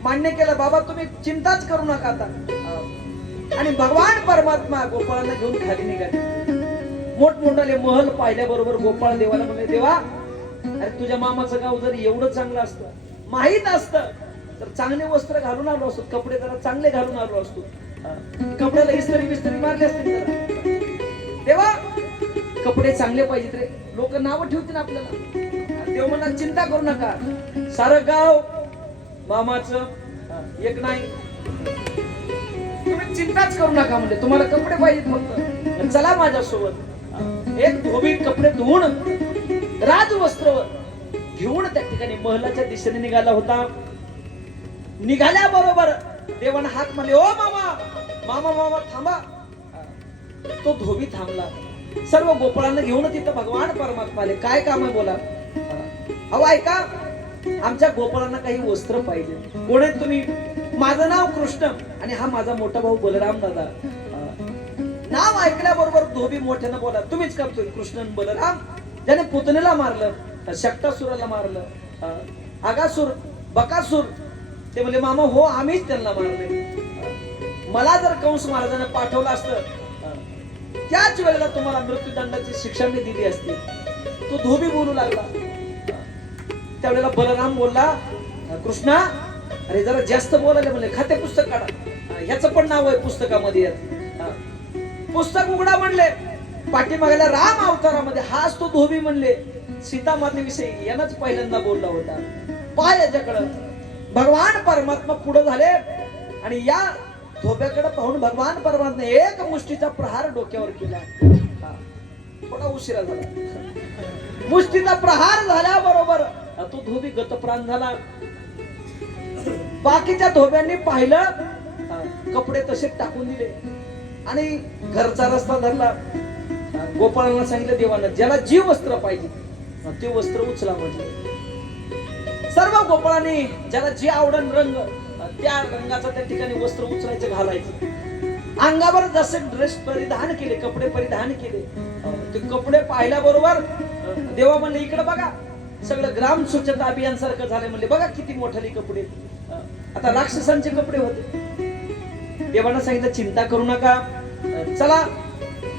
मान्य केलं बाबा तुम्ही चिंताच करू नका आता आणि भगवान परमात्मा गोपाळांना घेऊन खाली निघाले मोठमोठाले महल पाहिल्याबरोबर गोपाळ देवाला म्हणले देवा अरे तुझ्या मामाचं गाव जर एवढं चांगलं असतं माहित असतं तर चांगले वस्त्र घालून आलो असतो कपडे जरा चांगले घालून आलो असतो कपड्याला इस्त्री बिस्त्री मारले असते देवा कपडे चांगले पाहिजेत रे लोक नाव ठेवतील आपल्याला देव म्हणा चिंता करू नका सारं गाव मामाचं एक नाही तुम्ही चिंताच करू नका म्हणजे तुम्हाला कपडे पाहिजेत फक्त चला माझ्यासोबत एक धोबी कपडे धुवून राजवस्त्र घेऊन त्या ठिकाणी महलाच्या दिशेने निघाला होता निघाल्याबरोबर देवाने हात मारले ओ मामा मामा मामा थांबा तो धोबी थांबला सर्व गोपाळांना घेऊन तिथं भगवान परमात्मा आले काय काम आहे बोला अहो ऐका आमच्या गोपाळांना काही वस्त्र पाहिजे. कोण आहेत तुम्ही? माझं नाव कृष्ण आणि हा माझा मोठा भाऊ बलराम दादा. नाव ऐकल्याबरोबर धोबी मोठ्यानं बोला, तुम्हीच करतोय कृष्ण आणि बलराम, ज्याने पुतणेला मारलं, शक्तासुराला मारलं, आगासूर बकासूर. ते म्हणजे मामा हो आम्हीच त्यांना मारले. मला जर कंस महाराजांना पाठवलं असतं त्याच वेळेला तुम्हाला मृत्यूदंडाची शिक्षा मी दिली असती. तो धोबी बोलू लागला. त्यावेळेला बलराम बोलला, कृष्णा अरे जरा जास्त बोलायला म्हणले, खाते पुस्तक काढा, ह्याचं पण नाव आहे पुस्तकामध्ये. पुस्तक उघडा म्हणले. पाठीमागल्या राम अवतारामध्ये हाच तो धोबी म्हणले सीता मातेविषयी यानंच पहिल्यांदा बोलला होता. पाय याच्याकडं. भगवान परमात्मा पुढे झाले आणि या धोब्याकडे पाहून भगवान परमात्मा एक मुष्टीचा प्रहार डोक्यावर केला. थोडा उशिरा झाला. मुष्टीचा प्रहार झाल्याबरोबर तो धोबी गतप्राण झाला. बाकीच्या धोब्यांनी पाहिलं, कपडे तसेच टाकून दिले आणि घरचा रस्ता धरला. गोपाळांना सांगितलं देवानं ज्याला जी वस्त्र पाहिजे ते वस्त्र उचला म्हटलं. सर्व गोपाळांनी ज्याला जे आवडन रंग त्या रंगाचा त्या ठिकाणी वस्त्र उचलायचं, घालायचं. अंगावर जसे ड्रेस परिधान केले, कपडे परिधान केले. ते कपडे पाहिल्याबरोबर देवा म्हणले इकडे बघा, सगळं ग्राम स्वच्छता अभियान सारखं झालंय. म्हणले बघा किती मोठाले कपडे. आता राक्षसांचे कपडे होते. देवानं सांगितलं चिंता करू नका, चला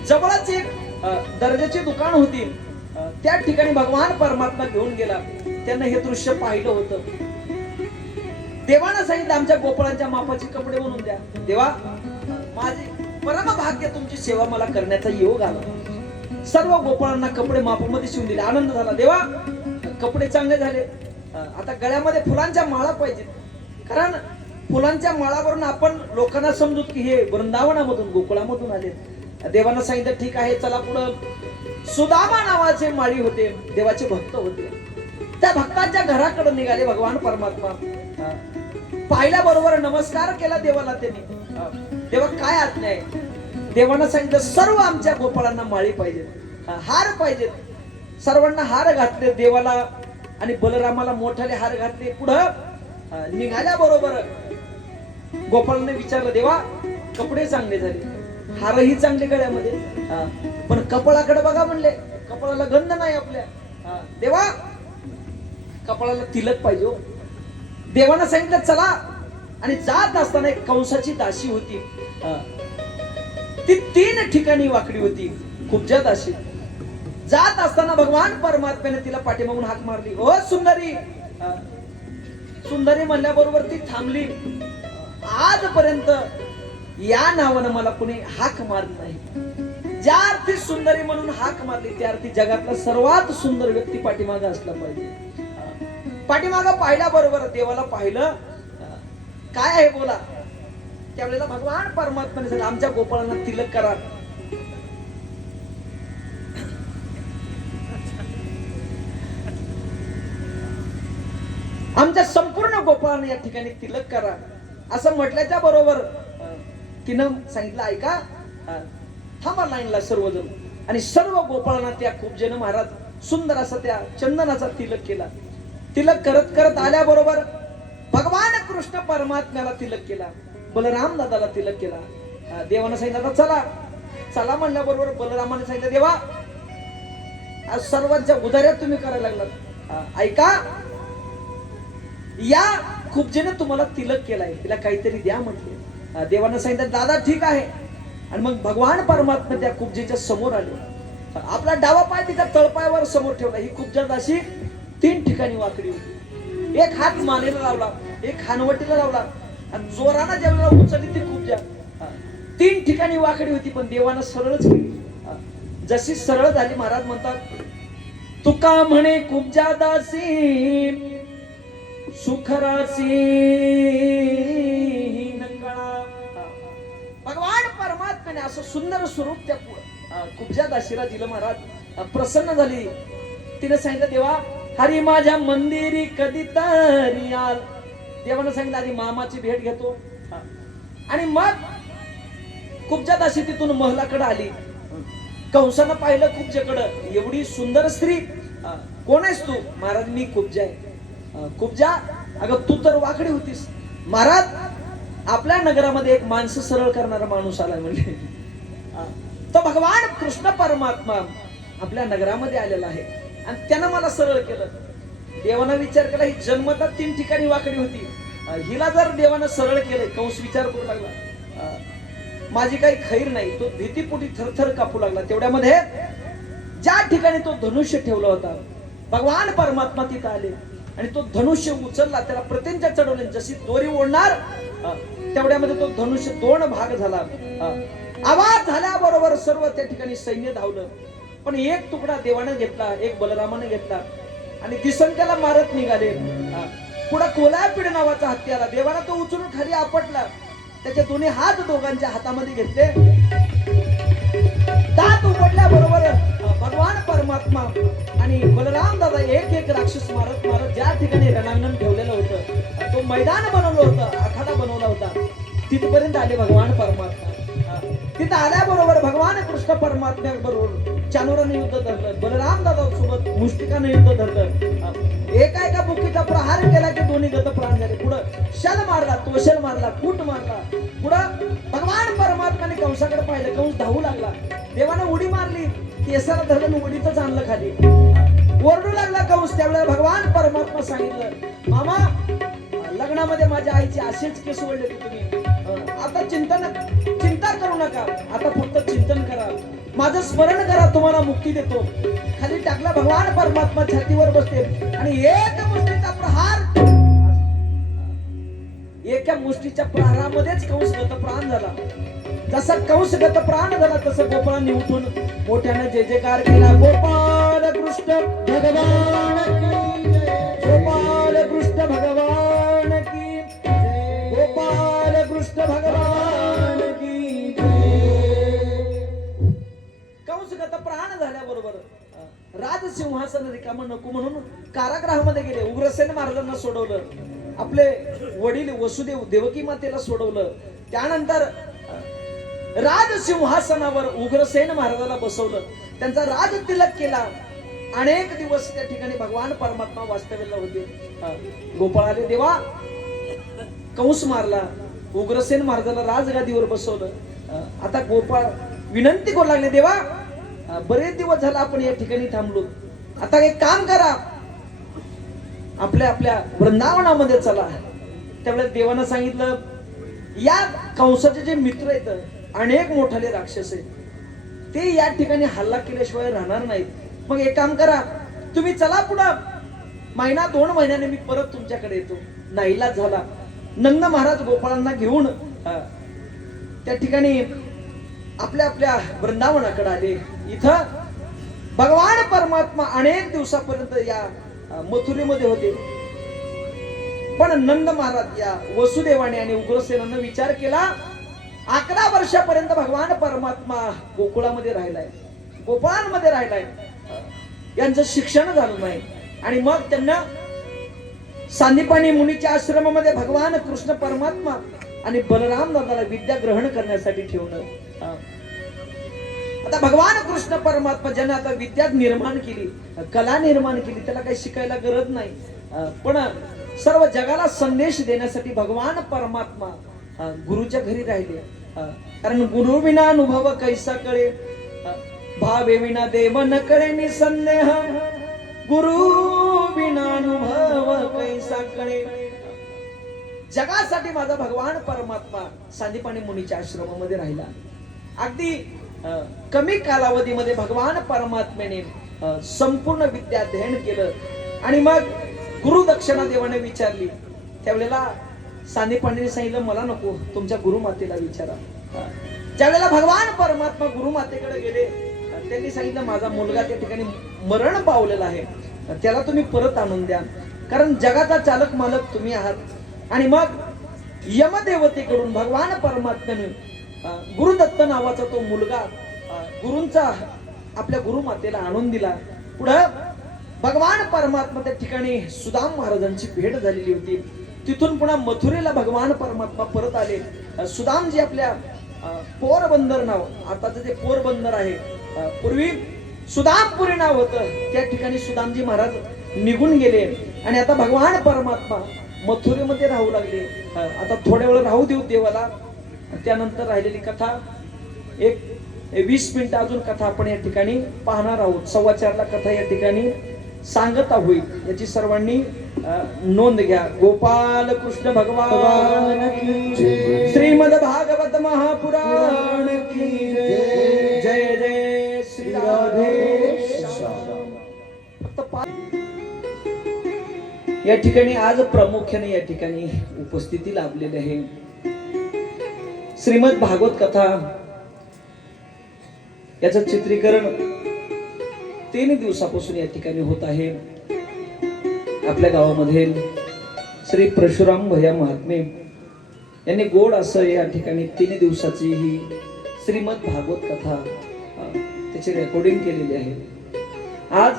जवळच एक दर्जाची दुकान होती, त्या ठिकाणी भगवान परमात्मा घेऊन गेला. त्यांना हे दृश्य पाहिलं होतं. देवानं सांगितलं आमच्या गोपाळांच्या मापाचे कपडे बनवून द्या. देवा माझे परम भाग्य तुमची सेवा मला करण्याचा योग आला. सर्व गोपाळांना कपडे मापामध्ये शिवून दिले. आनंद झाला. देवा कपडे चांगले झाले. आता गळ्यामध्ये फुलांच्या माळा पाहिजेत, कारण फुलांच्या माळावरून आपण लोकांना समजू की हे वृंदावनामधून गोकुळामधून आले. देवानं सांगितलं ठीक आहे, चला पुढं. सुदामा नावाचे माळी होते, देवाचे भक्त होते. त्या भक्तांच्या घराकडे निघाले भगवान परमात्मा. पाहिल्याबरोबर नमस्कार केला देवाला त्यांनी. देवा काय आज्ञा आहे? देवानं सांगितलं सर्व आमच्या गोपाळांना माळी पाहिजेत, हार पाहिजेत. सर्वांना हार घातले देवाला आणि बलरामाला मोठाले हार घातले. पुढं निघाल्याबरोबर गोपाळांनी विचारलं देवा कपडे चांगले झाले, हारही चांगले गळ्यामध्ये, पण कपाळाकडे बघा म्हणले, कपाळाला गंध नाही आपल्या. देवा कपाळाला तिलक पाहिजे. देवानं सांगितलं चला. आणि जात असताना एक कंसाची दासी होती, ती 3 ठिकाणी वाकडी होती, कुब्जा दासी. जात असताना भगवान परमात्म्याने तिला पाठीमागून हाक मारली, ओ सुंदरी. सुंदरी म्हणल्याबरोबर ती थांबली. आजपर्यंत या नावानं मला कुणी हाक मारली नाही. ज्या अर्थी सुंदरी म्हणून हाक मारली त्या अर्थी जगातला सर्वात सुंदर व्यक्ती पाठीमागं असला पाहिजे. पाठीमागं पाहिल्याबरोबर देवाला पाहिलं, काय आहे बोला. त्यावेळेला भगवान परमात्म्याने सांगितलं आमच्या गोपाळांना तिलक करा. आमच्या संपूर्ण गोपाळांना या ठिकाणी तिलक करा. असं म्हटल्याच्या बरोबर तिनं सांगितलं ऐका, थांबा लाईनला सर्वजण. आणि सर्व गोपाळांना त्या कुब्जेनं महाराज सुंदर असा त्या चंदनाचा तिलक केला. तिलक करत करत आल्याबरोबर भगवान कृष्ण परमात्म्याला तिलक केला, बलराम दादाला तिलक केला. देवानं सांगितलं चला. चला म्हणल्याबरोबर बलरामाने सांगितलं देवा आज सर्वांच्या उदाऱ्या तुम्ही करायला लागलात. ऐका, या कुब्जेने तुम्हाला तिलक केलाय, तिला काहीतरी द्या म्हटले. देवानं सांगितलं दादा ठीक आहे. आणि मग भगवान परमात्मा त्या कुब्जेच्या समोर आले. आपला डावा पाय तिच्या तळपायावर समोर ठेवला. ही कुब्जा दासी 3 ठिकाणी वाकडी होती. एक हात मानेला लावला, एक हानवटीला लावला आणि जोरानं ज्यावेळेला उचलली ती कुब्जा 3 ठिकाणी वाकडी होती. पण देवानं सरळच केली. जशी सरळ झाली महाराज म्हणतात तुका म्हणे कुब्जा दासी सुखरासी नकळा. भगवान परमात्म्याने असं सुंदर स्वरूप त्या कुब्जा दासीला दिलं. महाराज प्रसन्न झाली. तिने सांगितलं देवा हरी माझ्या मंदिरी कधी तरी आल. देवानं सांगितलं आधी मामाची भेट घेतो. आणि मग कुब्जा दासी तिथून महलाकडे आली. कंसानं पाहिलं कुब्जेकडं, एवढी सुंदर स्त्री, कोण आहेस तू? महाराज मी कुब्जा आहे. कुब्जा, अगं तू तर वाकडी होतीस. महाराज, आपल्या नगरामध्ये एक माणसं सरळ करणारा माणूस आला म्हणजे तो भगवान कृष्ण परमात्मा आपल्या नगरामध्ये आलेला आहे आणि त्यानं मला सरळ केलं. देवानं विचार केला, ही जन्मता 3 ठिकाणी वाकडी होती, हिला जर देवानं सरळ केलं. कंस विचार करू लागला, माझी काही खैर नाही. तो भीतीपोटी थरथर कापू लागला. तेवढ्यामध्ये ज्या ठिकाणी तो धनुष्य ठेवला होता, भगवान परमात्मा तिथं आले आणि तो धनुष्य उचलला, त्याला प्रत्यंच्या चढवले. जशी दोरी ओढणार तेवढ्यामध्ये तो धनुष्य 2 भाग झाला. आवाज झाल्याबरोबर सर्व त्या ठिकाणी सैन्य धावलं. पण एक तुकडा देवानं घेतला, एक बलरामाने घेतला आणि दिसंत्याला मारत निघाले. पुढे कोल्हापीड नावाचा हत्ती आला. देवानं तो उचलून खाली आपटला. त्याचे दोन्ही हात दोघांच्या हातामध्ये घेतले. दात उपटल्याबरोबर भगवान परमात्मा आणि बलराम दादा एक राक्षस मारत मारत ज्या ठिकाणी रणांगण ठेवलेलं होतं, तो मैदान बनवलं होतं, आखाडा बनवला होता, तिथपर्यंत आले भगवान परमात्मा. तिथं आल्याबरोबर भगवान कृष्ण परमात्म्या बरोबर चाणूराने युद्ध धरलं. बलराम दादा सोबत मुष्टिकाने युद्ध धरलं. एका बुकीचा प्रहार केला की दोन्ही गत प्राण झाले. पुढं शल मारला, तोशल मारला, कूट मारला. पुढं भगवान परमात्माने कंसाकडे पाहिलं. कंस धावू लागला. देवानं उडी मारली, केसाला धरलं, उडीतच आणलं खाली. ओरडू लागला कंस. त्यावेळेला भगवान परमात्मा सांगितलं, मामा, लग्नामध्ये माझ्या आईची असेच केस ओढले तुम्ही. आता चिंता करू नका, आता फक्त चिंतन करा, माझं स्मरण करा, तुम्हाला मुक्ती देतो. खाली टाकला. भगवान परमात्मा छातीवर बसते आणि एका मुष्टीच्या प्रहारामध्येच कंस गतप्राण झाला. जसा कंस गतप्राण झाला तसं गोपाळांनी उठून मोठ्याने जय जयकार केला. गोपाल कृष्ण भगवान की जय, गोपाल कृष्ण भगवान की जय, गोपाल कृष्ण भगवान की जय. कंस गतप्राण झाल्याबरोबर राजसिंहासन रिकामं नको म्हणून कारागृहामध्ये गेले. उग्रसेन महाराजांना सोडवलं. आपले वडील वसुदेव देवकी मातेला सोडवलं. त्यानंतर राजसिंहासनावर उग्रसेन महाराजाला बसवलं. त्यांचा राज तिलक केला. अनेक दिवस त्या ठिकाणी भगवान परमात्मा वास्तव्याला होते. गोपाळ आले. देवा, कंस मारला, उग्रसेन महाराजाला राजगादीवर बसवलं. आता गोपाळ विनंती करू लागले, देवा, बरेच दिवस झाला आपण या ठिकाणी थांबलो, आता एक काम करा, आपल्या वृंदावनामध्ये चला. त्यावेळेस देवानं सांगितलं, या कंसाचे जे मित्र आहेत, अनेक मोठाले राक्षस आहेत, ते या ठिकाणी हल्ला केल्याशिवाय राहणार नाहीत. मग एक काम करा, तुम्ही चला पुढं, 1-2 महिन्याने मी परत तुमच्याकडे येतो. नाईलाज झाला. नंद महाराज गोपाळांना घेऊन त्या ठिकाणी आपल्या वृंदावनाकडे आले. इथं भगवान परमात्मा अनेक दिवसापर्यंत या मथुरेमध्ये होते. पण नंद महाराज या वसुदेवाने आणि उग्रसेनानं विचार केला, 11 वर्षापर्यंत भगवान परमात्मा गोकुळामध्ये राहिलाय, गोपाळांमध्ये राहिलाय, यांचं शिक्षण झालं नाही. आणि मग त्यांना सांदीपानी मुनीच्या आश्रमामध्ये भगवान कृष्ण परमात्मा आणि बलराम दादाला विद्या ग्रहण करण्यासाठी ठेवलं. आता भगवान कृष्ण परमात्मा ज्याने आता विद्या निर्माण केली, कला निर्माण केली, त्याला काही शिकायला गरज नाही. पण सर्व जगाला संदेश देण्यासाठी भगवान परमात्मा गुरुच्या घरी राहिले. कारण गुरु विना अनुभव कैसा कळे, भावे विना देव न कळे निसंदेह, गुरु विना अनुभव कैसा कळे. जगासाठी माझा भगवान परमात्मा सांदीपानी मुनीच्या आश्रमामध्ये राहिला. अगदी कमी कालावधीमध्ये भगवान परमात्म्याने संपूर्ण विद्या अध्ययन केलं. आणि मग गुरु दक्षिणा देवाने विचारली. त्यावेळेला सांदीपानीने सांगितलं, मला नको, तुमच्या गुरुमातेला विचारा. ज्यावेळेला भगवान परमात्मा गुरुमातेकडे गेले, त्यांनी सांगितलं, माझा मुलगा त्या ठिकाणी मरण पावलेला आहे, त्याला तुम्ही परत आणून द्या, कारण जगाचा चालक मालक तुम्ही आहात. आणि मग यमदेवतेकडून भगवान परमात्म्याने गुरुदत्त नावाचा तो मुलगा गुरूंचा आपल्या गुरुमातेला आणून दिला. पुढं भगवान परमात्मा त्या ठिकाणी सुदाम महाराजांची भेट झालेली होती. तिथून पुन्हा मथुरेला भगवान परमात्मा परत आले. सुदामजी आपल्या पोरबंदर नाव, आताचं जे पोरबंदर आहे, पूर्वी सुदामपुरी नाव होतं, त्या ठिकाणी सुदामजी महाराज निघून गेले आणि आता भगवान परमात्मा मथुरेमध्ये राहू लागले. आता थोड्या वेळ राहू देऊ देवाला. त्यानंतर राहिलेली कथा एक 20 मिनिटं अजून कथा आपण या ठिकाणी पाहणार आहोत. 4:15 कथा या ठिकाणी सांगता होईल. याची सर्वांनी नोंद घ्या. गोपाल कृष्ण भगवान की जय. श्रीमद भागवत महापुराण की जय. जय जय श्री राधे श्याम. फक्त या ठिकाणी आज प्रामुख्याने या ठिकाणी उपस्थिती लाभलेली आहे. श्रीमद भागवत कथा याचं चित्रीकरण 3 दिवसापासून या ठिकाणी होत आहे. आपल्या गावामध्ये श्री परशुराम भैया महात्मे यांनी गोड असं या ठिकाणी 3 दिवसाची ही श्रीमद भागवत कथा त्याची रेकॉर्डिंग केलेली आहे. आज